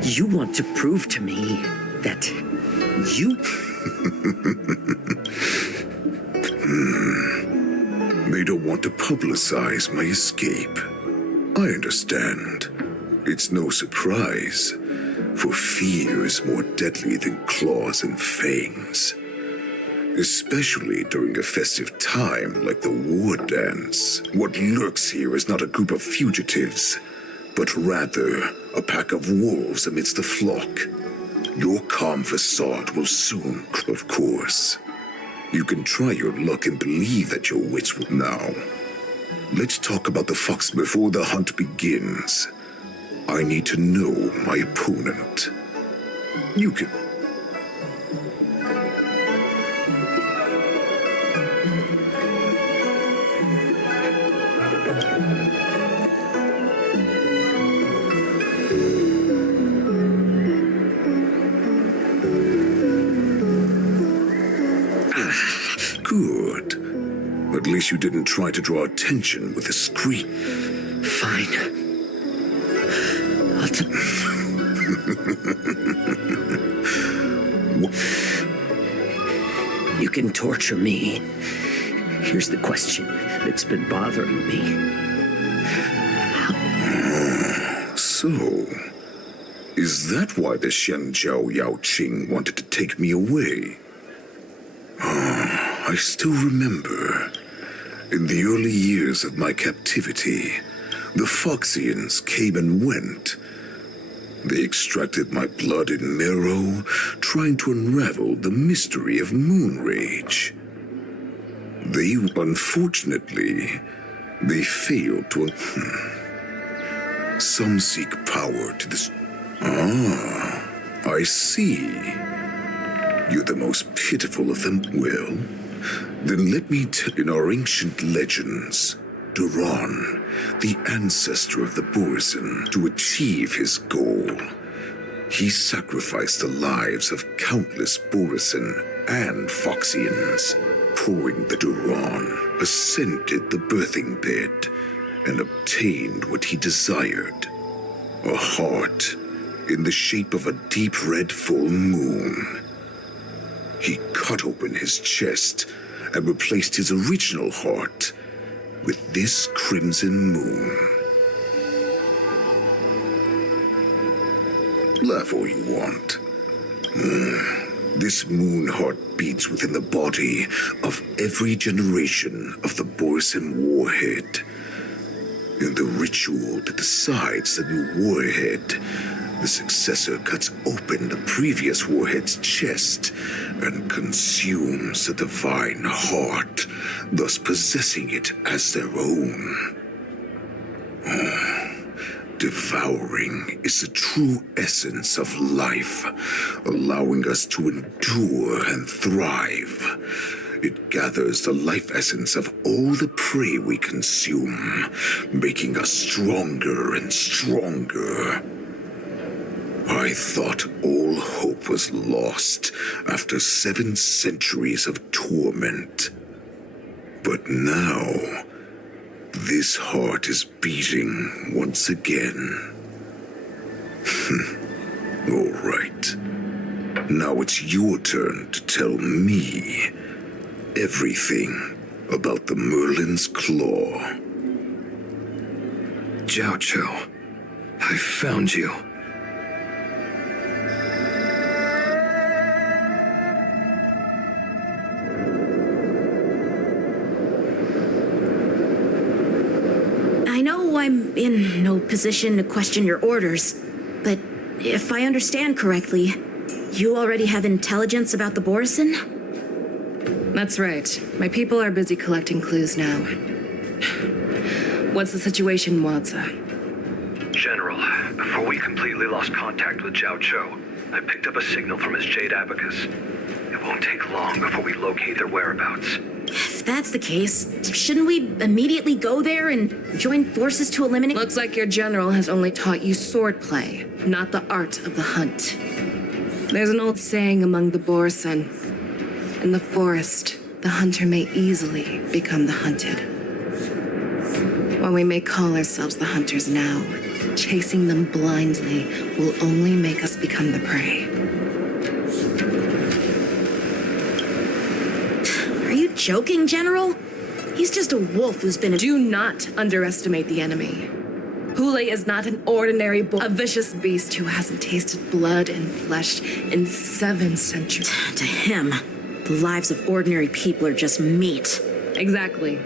You want to prove to me that you... They don't want to publicize my escape. I understand. It's no surprise, for fear is more deadly than claws and fangs. Especially during a festive time like the war dance. What lurks here is not a group of fugitives, but rather a pack of wolves amidst the flock. Your calm facade will soon, of course. You can try your luck and believe that your wits will now. Let's talk about the fox before the hunt begins. I need to know my opponent. You can... Good. At least you didn't try to draw attention with a scream. Fine. You can torture me. Here's the question that's been bothering me. So, is that why the Shen Zhao Yao Qing wanted to take me away? I still remember. In the early years of my captivity, the Foxians came and went. They extracted my blood and marrow, trying to unravel the mystery of moon rage. Unfortunately, they failed to... Some seek power to this... I see. You're the most pitiful of them. Well, then let me tell... In our ancient legends, Duran, the ancestor of the Borisin, to achieve his goal, he sacrificed the lives of countless Borisin and Foxians. Pouring the Duran, ascended the birthing bed, and obtained what he desired. A heart in the shape of a deep red full moon. He cut open his chest and replaced his original heart with this crimson moon. Laugh all you want. This moon heart beats within the body of every generation of the Borisin warhead. In the ritual that decides the new warhead, the successor cuts open the previous warhead's chest and consumes the divine heart, thus possessing it as their own. Devouring is the true essence of life, allowing us to endure and thrive. It gathers the life essence of all the prey we consume, making us stronger and stronger. I thought all hope was lost after 7 centuries of torment. But now, this heart is beating once again. All right. Now it's your turn to tell me everything about the Merlin's Claw. Zhao Zhou, I found you. I know I'm in no position to question your orders, but if I understand correctly, you already have intelligence about the Borisin? That's right. My people are busy collecting clues now. What's the situation, Moze? General, before we completely lost contact with Zhao Zhou, I picked up a signal from his jade abacus. It won't take long before we locate their whereabouts. If that's the case, shouldn't we immediately go there and join forces to eliminate— Looks like your general has only taught you swordplay, not the art of the hunt. There's an old saying among the Borisin. In the forest, the hunter may easily become the hunted. While we may call ourselves the hunters now, chasing them blindly will only make us become the prey. Are you joking, General? He's just a wolf who's been— Do not underestimate the enemy. Hule is not an ordinary boy, a vicious beast who hasn't tasted blood and flesh in 7 centuries. To him, the lives of ordinary people are just meat. Exactly.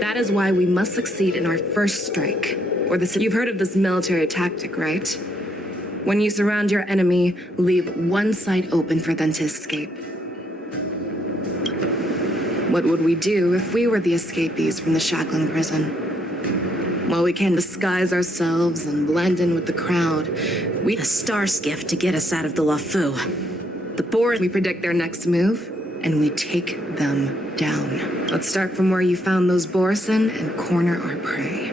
That is why we must succeed in our first strike. You've heard of this military tactic, right? When you surround your enemy, leave one side open for them to escape. What would we do if we were the escapees from the shackling prison? While we can disguise ourselves and blend in with the crowd, A star skiff to get us out of the LaFou. The board. we predict their next move, and we take them down. Let's start from where you found those Borison and corner our prey.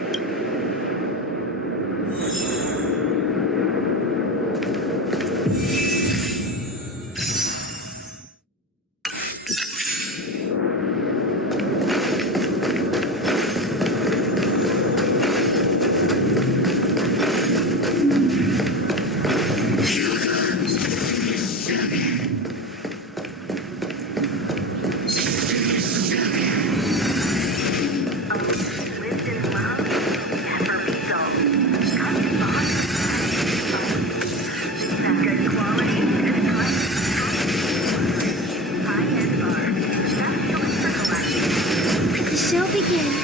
The show begins.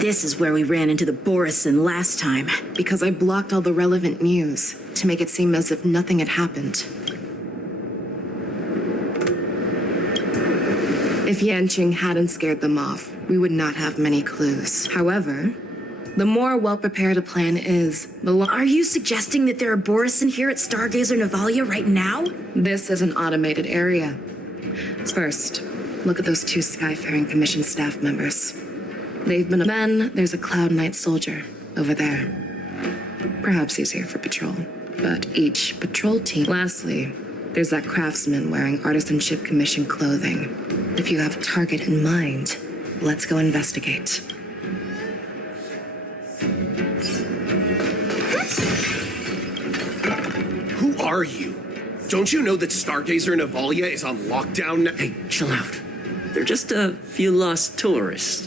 This is where we ran into the Borison last time. Because I blocked all the relevant news to make it seem as if nothing had happened. If Yanqing hadn't scared them off, we would not have many clues. However, the more well-prepared a plan is, the Are you suggesting that there are Borison here at Stargazer Navalia right now? This is an automated area. First, look at those 2 Skyfaring Commission staff members. Then there's a Cloud Knight soldier over there. Perhaps he's here for patrol, but each patrol team. Lastly, there's that craftsman wearing Artisanship Commission clothing. If you have a target in mind, let's go investigate. Who are you? Don't you know that Stargazer Navalia is on lockdown now? Hey, chill out. They're just a few lost tourists.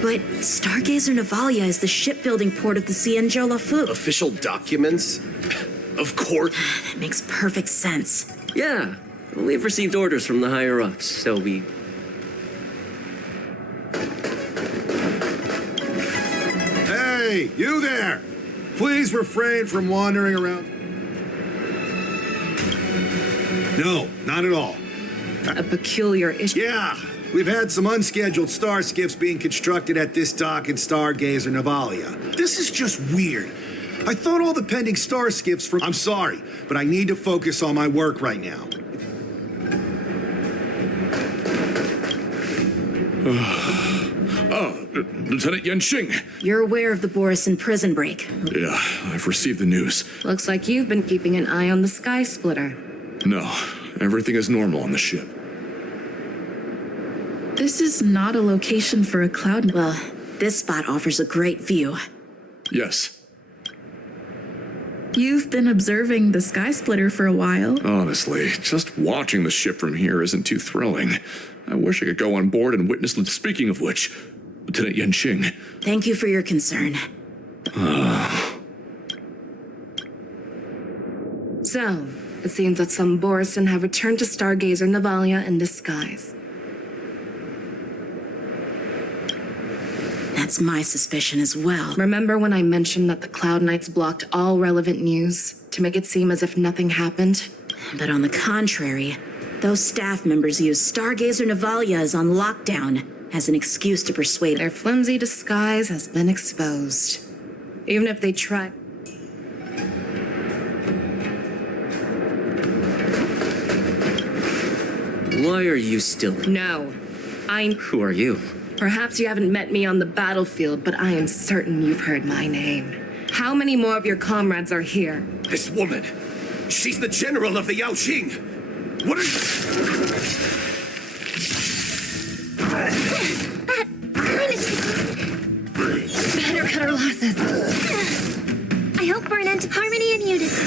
But Stargazer Navalia is the shipbuilding port of the Cienjo LaFou. Official documents? Of course. That makes perfect sense. Yeah, we've received orders from the higher-ups, so we... Hey, you there! Please refrain from wandering around. No, not at all. A peculiar issue. Yeah, we've had some unscheduled star skiffs being constructed at this dock in Stargazer Navalia. This is just weird. I thought all the pending star skiffs from... I'm sorry, but I need to focus on my work right now. Lieutenant Yanqing. You're aware of the Borison prison break. Yeah, I've received the news. Looks like you've been keeping an eye on the Sky Splitter. No, everything is normal on the ship. This is not a location for a cloud. Well, this spot offers a great view. Yes. You've been observing the Sky Splitter for a while. Honestly, just watching the ship from here isn't too thrilling. I wish I could go on board and witness. Speaking of which, Lieutenant Yanqing. Thank you for your concern. So, it seems that some Borisin have returned to Stargazer Navalia in disguise. That's my suspicion as well. Remember when I mentioned that the Cloud Knights blocked all relevant news to make it seem as if nothing happened? But on the contrary, those staff members use Stargazer Navalia as on lockdown as an excuse to persuade. Their flimsy disguise has been exposed. Even if they try. Why are you still... No. Who are you? Perhaps you haven't met me on the battlefield, but I am certain you've heard my name. How many more of your comrades are here? This woman, she's the general of the Yaoqing. What are you... Better cut our losses. I hope for an end to harmony and unison.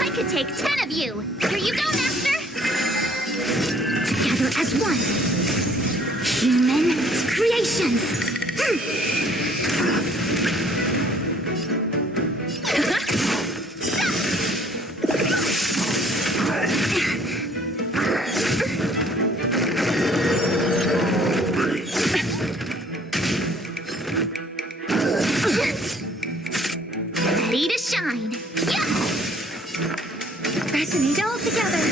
I could take 10 of you. Here you go, Master. Together as one. Human creations. Ready to shine. Yeah! Resonate all together.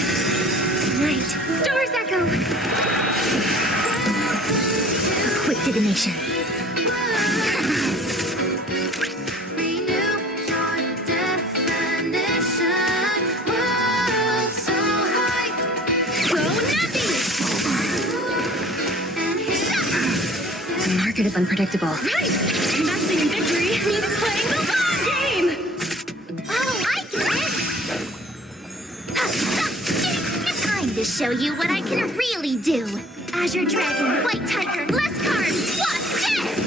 Right. Stars echo. Quick divination. The market is unpredictable. Right! Investing in victory means playing the long game! Oh, I get it! Time to show you what I can really do. Azure Dragon, White Tiger, less cards, what's this?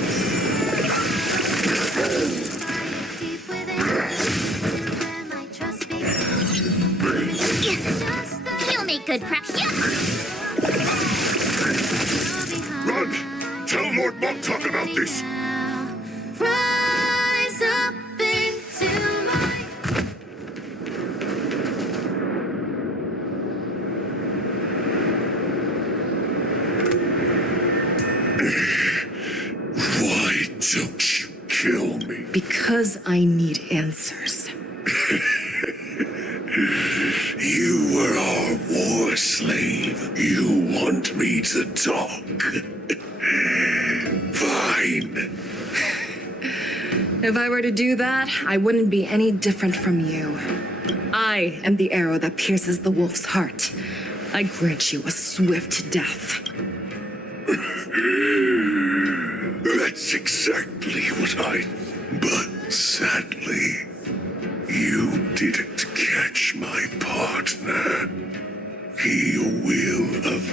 You'll make good practice. Run! Tell Lord Montauk about this! Rise up into my... Why don't you kill me? Because I need answers. You were our war slave. You want me to talk? Fine. If I were to do that, I wouldn't be any different from you. I am the arrow that pierces the wolf's heart. I grant you a swift death. That's exactly what But sadly, you didn't catch my partner. He will have...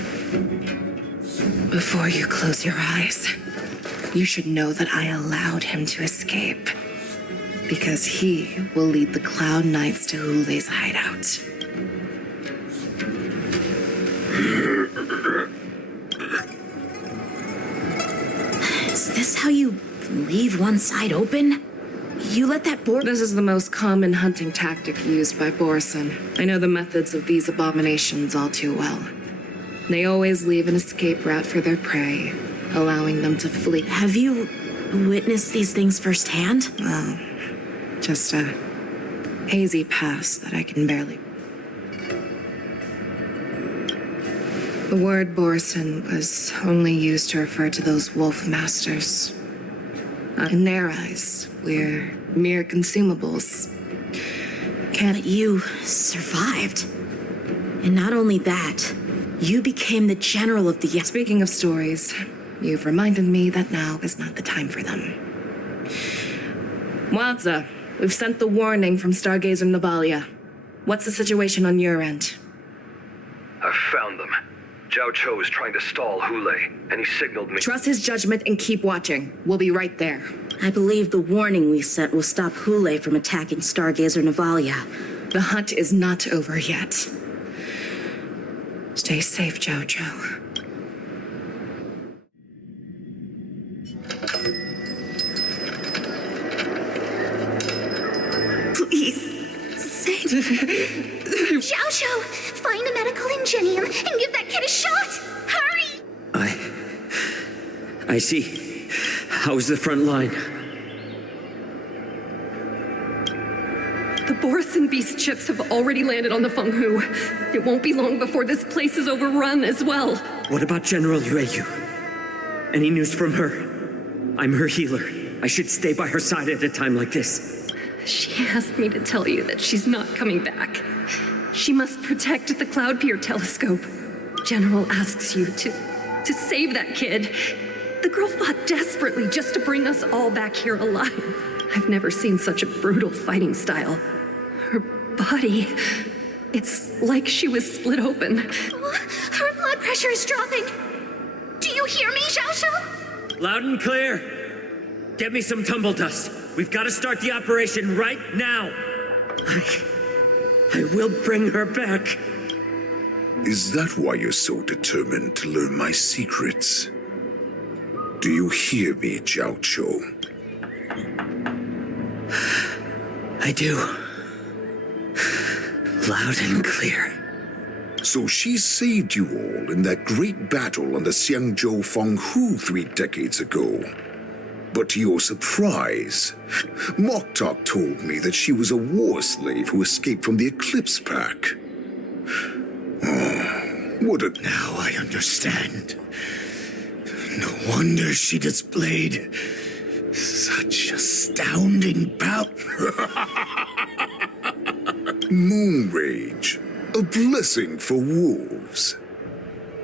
Before you close your eyes, you should know that I allowed him to escape. Because he will lead the Cloud Knights to Hule's hideout. Is this how you leave one side open? You let that board... This is the most common hunting tactic used by Borisin. I know the methods of these abominations all too well. They always leave an escape route for their prey, allowing them to flee. Have you witnessed these things firsthand? Well, just a hazy past that I can barely... The word Borisin was only used to refer to those wolf masters. In their eyes, we're mere consumables. But you survived. And not only that, you became the general of the... Speaking of stories, you've reminded me that now is not the time for them. Moze, we've sent the warning from Stargazer Navalia. What's the situation on your end? I've found them. Zhao Cho is trying to stall Hule, and he signaled me. Trust his judgment and keep watching. We'll be right there. I believe the warning we sent will stop Hule from attacking Stargazer Navalia. The hunt is not over yet. Stay safe, Jojo. Please, save. Zhao Cho, find a medical ingenium and give that kid a shot! Hurry! I see. How's the front line? The Borisin beast chips have already landed on the Fenghu. It won't be long before this place is overrun as well. What about General Yueyu? Any news from her? I'm her healer. I should stay by her side at a time like this. She asked me to tell you that she's not coming back. She must protect the Cloud Pier telescope. General asks you to save that kid. The girl fought desperately just to bring us all back here alive. I've never seen such a brutal fighting style. Her body, it's like she was split open. Her blood pressure is dropping. Do you hear me, Zhao Cho? Loud and clear. Get me some tumble dust. We've got to start the operation right now. I will bring her back. Is that why you're so determined to learn my secrets? Do you hear me, Zhao Cho? I do. Loud and clear. So she saved you all in that great battle on the Xiangzhou Fenghu 3 decades ago. But to your surprise, Moktok told me that she was a war slave who escaped from the Eclipse Pack. Oh, what a... Now I understand. No wonder she displayed such astounding power. Moon Rage, a blessing for wolves,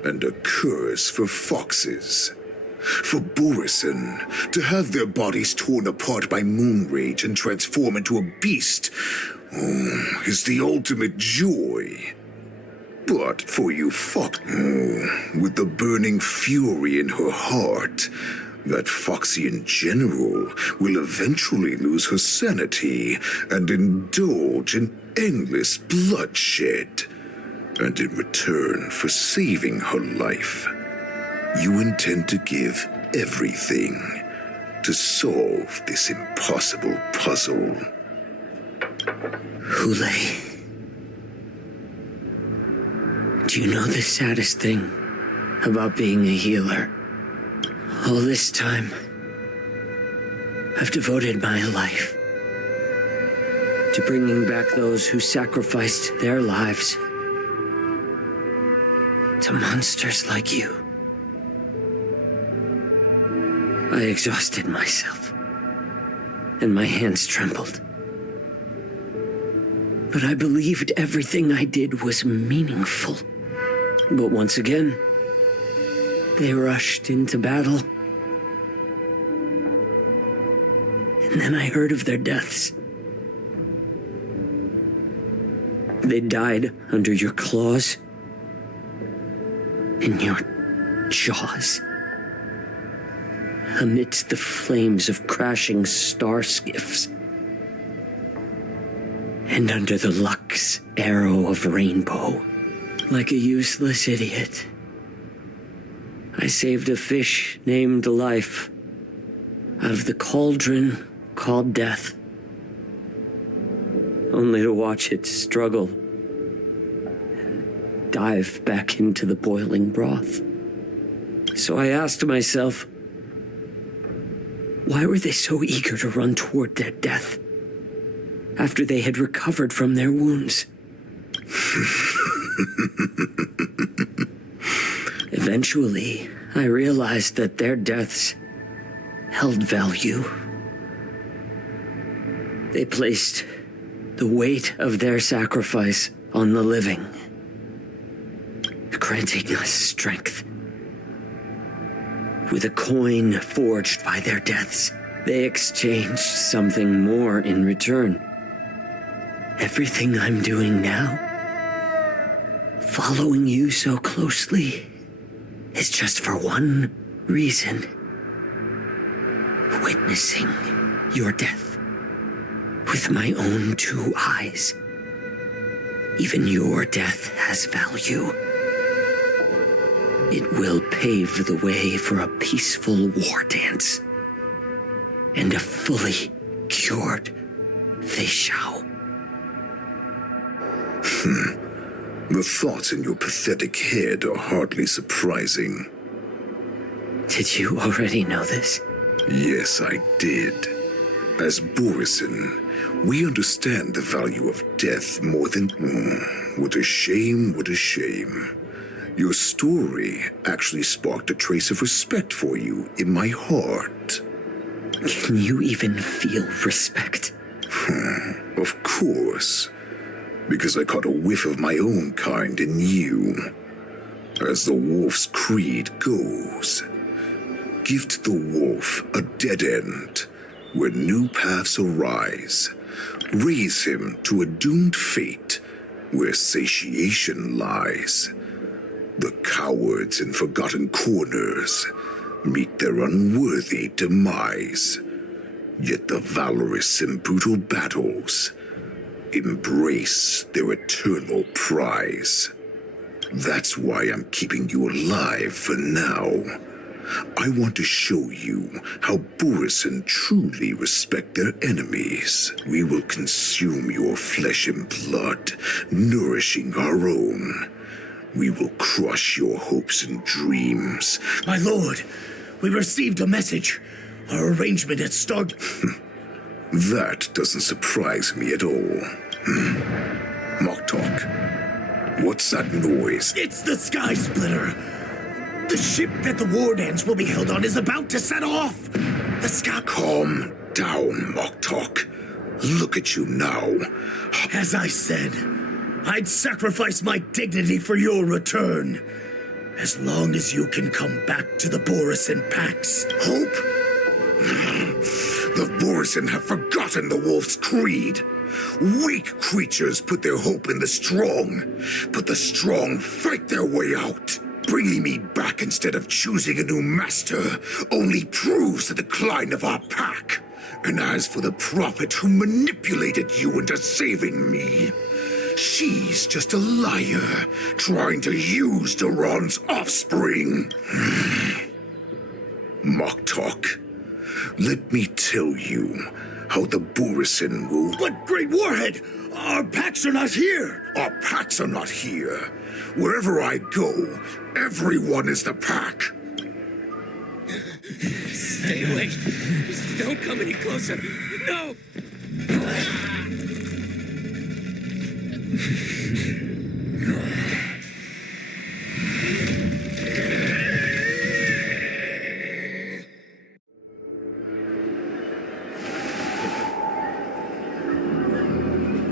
and a curse for foxes. For Borisin to have their bodies torn apart by Moon Rage and transform into a beast is the ultimate joy. But for you with the burning fury in her heart, that Foxian general will eventually lose her sanity and indulge in endless bloodshed. And in return for saving her life, you intend to give everything to solve this impossible puzzle. Hule. Do you know the saddest thing about being a healer? All this time, I've devoted my life to bringing back those who sacrificed their lives to monsters like you. I exhausted myself, and my hands trembled. But I believed everything I did was meaningful. But once again, they rushed into battle. And then I heard of their deaths. They died under your claws and your jaws, amidst the flames of crashing star skiffs, and under the Lux arrow of rainbow. Like a useless idiot, I saved a fish named Life out of the cauldron called Death, only to watch it struggle and dive back into the boiling broth. So I asked myself, why were they so eager to run toward their death after they had recovered from their wounds? Eventually, I realized that their deaths held value. They placed the weight of their sacrifice on the living, granting us strength. With a coin forged by their deaths, they exchanged something more in return. Everything I'm doing now, following you so closely, is just for one reason. Witnessing your death with my own 2 eyes. Even your death has value. It will pave the way for a peaceful war dance and a fully cured Fei Shao. The thoughts in your pathetic head are hardly surprising. Did you already know this? Yes, I did. As Borisin, we understand the value of death more than... what a shame, what a shame. Your story actually sparked a trace of respect for you in my heart. Can you even feel respect? Of course. Because I caught a whiff of my own kind in you. As the wolf's creed goes, gift the wolf a dead end, where new paths arise. Raise him to a doomed fate, where satiation lies. The cowards in forgotten corners meet their unworthy demise. Yet the valorous in brutal battles embrace their eternal prize. That's why I'm keeping you alive for now. I want to show you how Borisin truly respect their enemies. We will consume your flesh and blood, nourishing our own. We will crush your hopes and dreams. My lord, we received a message. Our arrangement at Star... That doesn't surprise me at all. Mock talk. What's that noise? It's the Sky Splitter. The ship that the war dance will be held on is about to set off. The sky... Calm down, Mock talk. Look at you now. As I said, I'd sacrifice my dignity for your return. As long as you can come back to the Borisin Pax. Hope? The Borisin have forgotten the wolf's creed. Weak creatures put their hope in the strong, but the strong fight their way out. Bringing me back instead of choosing a new master only proves the decline of our pack. And as for the prophet who manipulated you into saving me, she's just a liar trying to use Duran's offspring. Mock talk. Let me tell you how the Borisin will... But, Great Warhead, our packs are not here. Our packs are not here. Wherever I go, everyone is the pack. Stay away. Don't come any closer. No!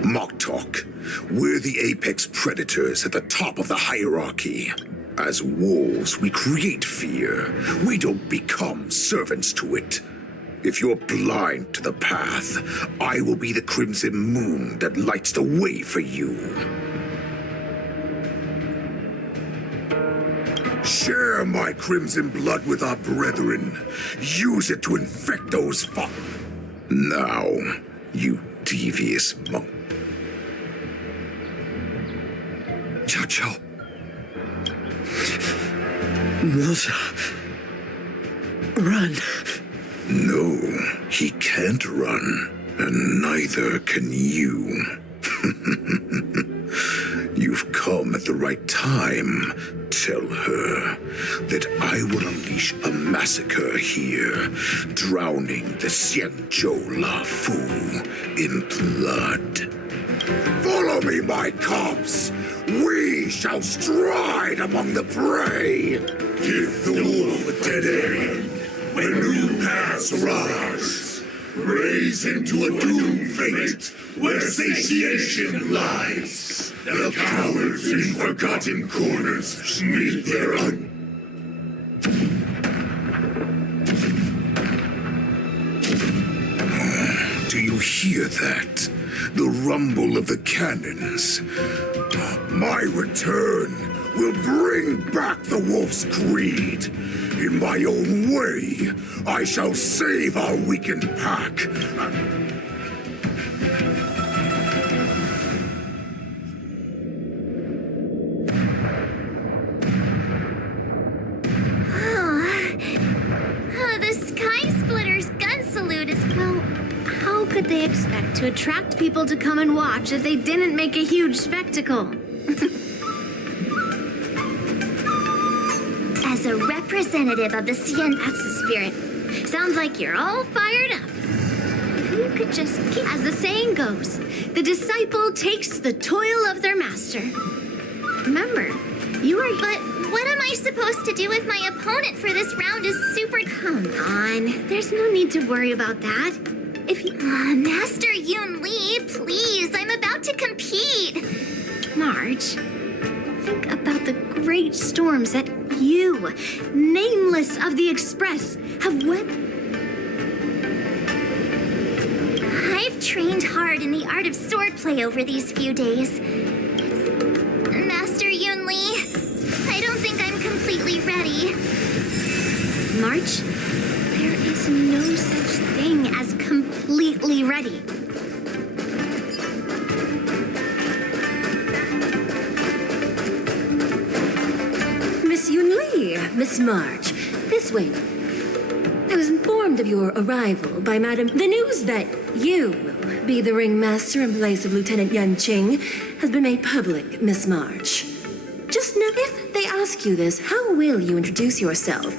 Mock talk. We're the apex predators at the top of the hierarchy. As wolves, we create fear. We don't become servants to it. If you're blind to the path, I will be the crimson moon that lights the way for you. Share my crimson blood with our brethren. Use it to infect those Now, you devious monk. Chow. Moze. Run. No, he can't run, and neither can you. You've come at the right time. Tell her that I will unleash a massacre here, drowning the Xianzhou La Fu in blood. Follow me, my cubs! We shall stride among the prey! Give the wolf a dead end when new paths arise. Raise him to a doomed fate where satiation lies. The cowards in forgotten corners meet their Do you hear that? The rumble of the cannons. My return will bring back the wolf's greed. In my own way, I shall save our weakened pack. The Sky Splitter's gun salute is, well, how could they expect to attract people to come and watch if they didn't make a huge spectacle? As a representative of the Sienbatsu spirit, sounds like you're all fired up. If you could just keep, as the saying goes, the disciple takes the toil of their master. Remember, you are. But what am I supposed to do if my opponent for this round is super? Come on, there's no need to worry about that. If you, Master Yoon Lee, please, I'm about to compete. March, think about the great storms that you, nameless of the Express, have I've trained hard in the art of swordplay over these few days. Master Yoon Lee, I don't think I'm completely ready. March, there is no such thing as completely ready. Miss Yoon Lee, Miss March, this way. I was informed of your arrival by Madam. The news that you will be the ringmaster in place of Lieutenant Yan Qing has been made public, Miss March. Just know, if they ask you this, how will you introduce yourself?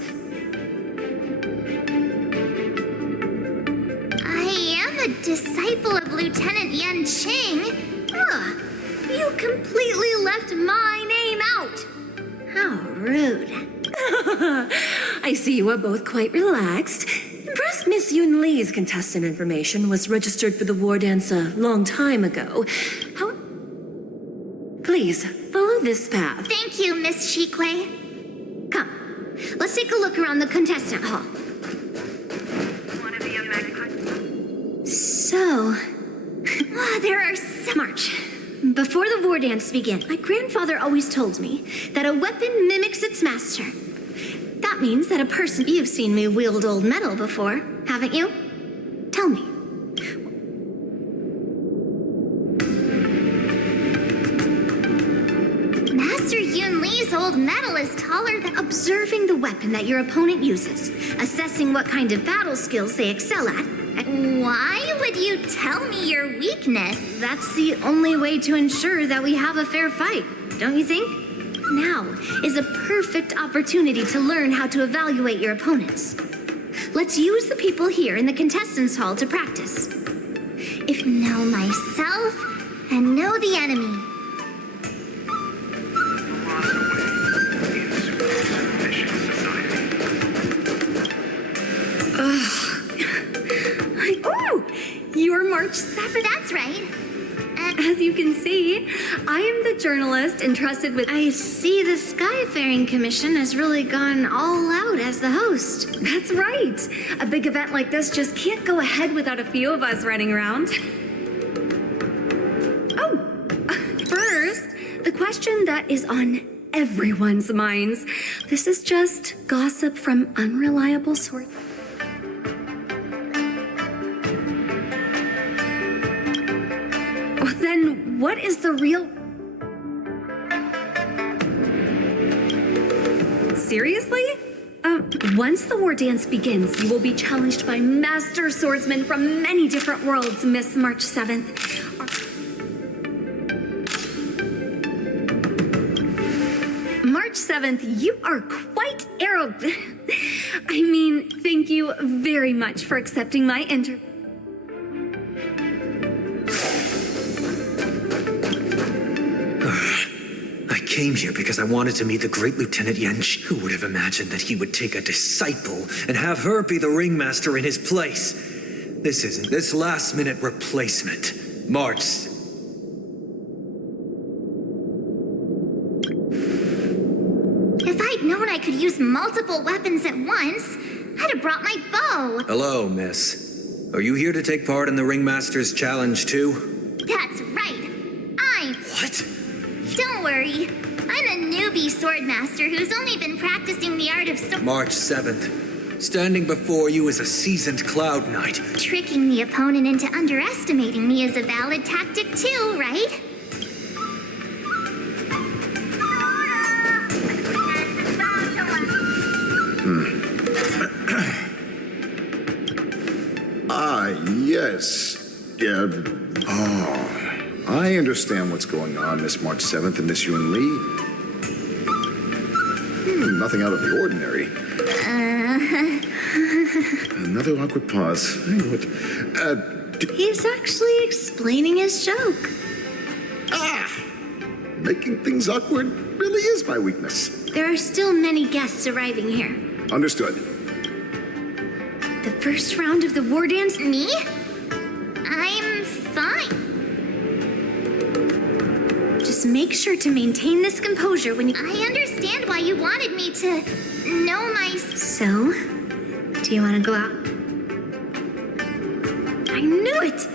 I am a disciple of Lieutenant Yan Qing. Ugh, you completely left my name out. How rude. I see you are both quite relaxed. Perhaps Miss Yoon Lee's contestant information was registered for the war dance a long time ago. Please, follow this path. Thank you, Miss Shikwe. Come, let's take a look around the contestant hall. So, there are March. Before the war dance began, my grandfather always told me that a weapon mimics its master. That means that a person... You've seen me wield old metal before, haven't you? Tell me. Master Yoon Lee's old metal is taller than... Observing the weapon that your opponent uses, assessing what kind of battle skills they excel at. Why would you tell me your weakness? That's the only way to ensure that we have a fair fight, don't you think? Now is a perfect opportunity to learn how to evaluate your opponents. Let's use the people here in the contestants' hall to practice. If know myself and know the enemy. Oh, you're March 7th. That's right. As you can see, I am the journalist entrusted with... I see the Skyfaring Commission has really gone all out as the host. That's right. A big event like this just can't go ahead without a few of us running around. Oh, first, the question that is on everyone's minds. This is just gossip from unreliable sources. Then what is the real... Seriously? Once the war dance begins, you will be challenged by master swordsmen from many different worlds, Miss March 7th. March 7th, you are quite I mean, thank you very much for accepting my interview. I came here because I wanted to meet the great Lieutenant Yan Qing. Who would have imagined that he would take a disciple and have her be the ringmaster in his place? This last-minute replacement. March. If I'd known I could use multiple weapons at once, I'd have brought my bow. Hello, miss. Are you here to take part in the Ringmaster's Challenge too? That's right. What? Don't worry. I'm a newbie swordmaster who's only been practicing the art of March 7th. Standing before you is a seasoned Cloud Knight. Tricking the opponent into underestimating me is a valid tactic too, right? Yes. Yeah. Oh, I understand what's going on, Miss March 7th and Miss Yun Li. Nothing out of the ordinary. Another awkward pause. He's actually explaining his joke. Making things awkward really is my weakness. There are still many guests arriving here. Understood. The first round of the war dance? Me? I'm fine. Just make sure to maintain this composure when you... I understand why you wanted me to know my... So? Do you want to go out? I knew it!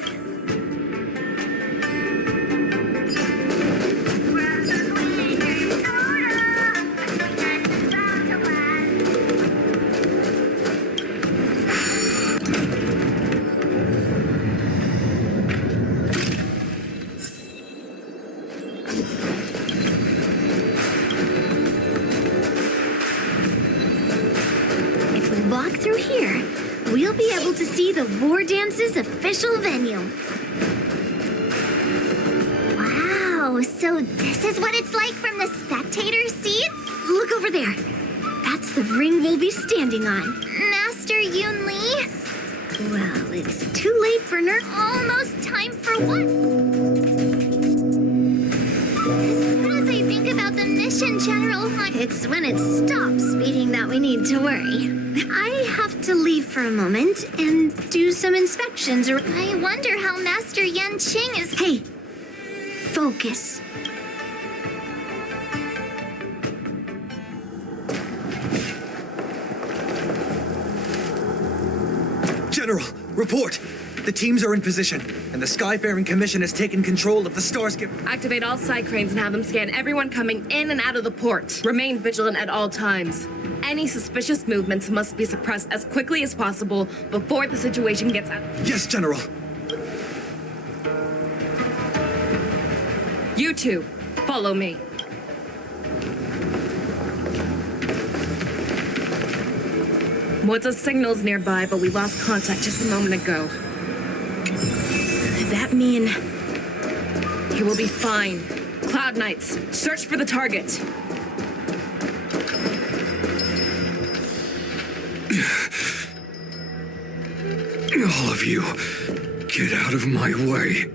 Walk through here, we'll be able to see the War Dance's official venue. Wow, so this is what it's like from the spectator seats? Look over there. That's the ring we'll be standing on. Master Yun Li? Well, it's too late for almost time for what? As soon as I think about the mission, General, it's when it stops speeding that we need to worry. I have to leave for a moment and do some inspections. I wonder how Master Yan Qing is... Hey, focus. General, report! The teams are in position, and the Skyfaring Commission has taken control of the Starskip. Activate all side cranes and have them scan everyone coming in and out of the port. Remain vigilant at all times. Any suspicious movements must be suppressed as quickly as possible before the situation gets out. Yes, General. You two, follow me. Moze's signal's nearby, but we lost contact just a moment ago. That mean... He will be fine. Cloud Knights, search for the target. All of you, get out of my way.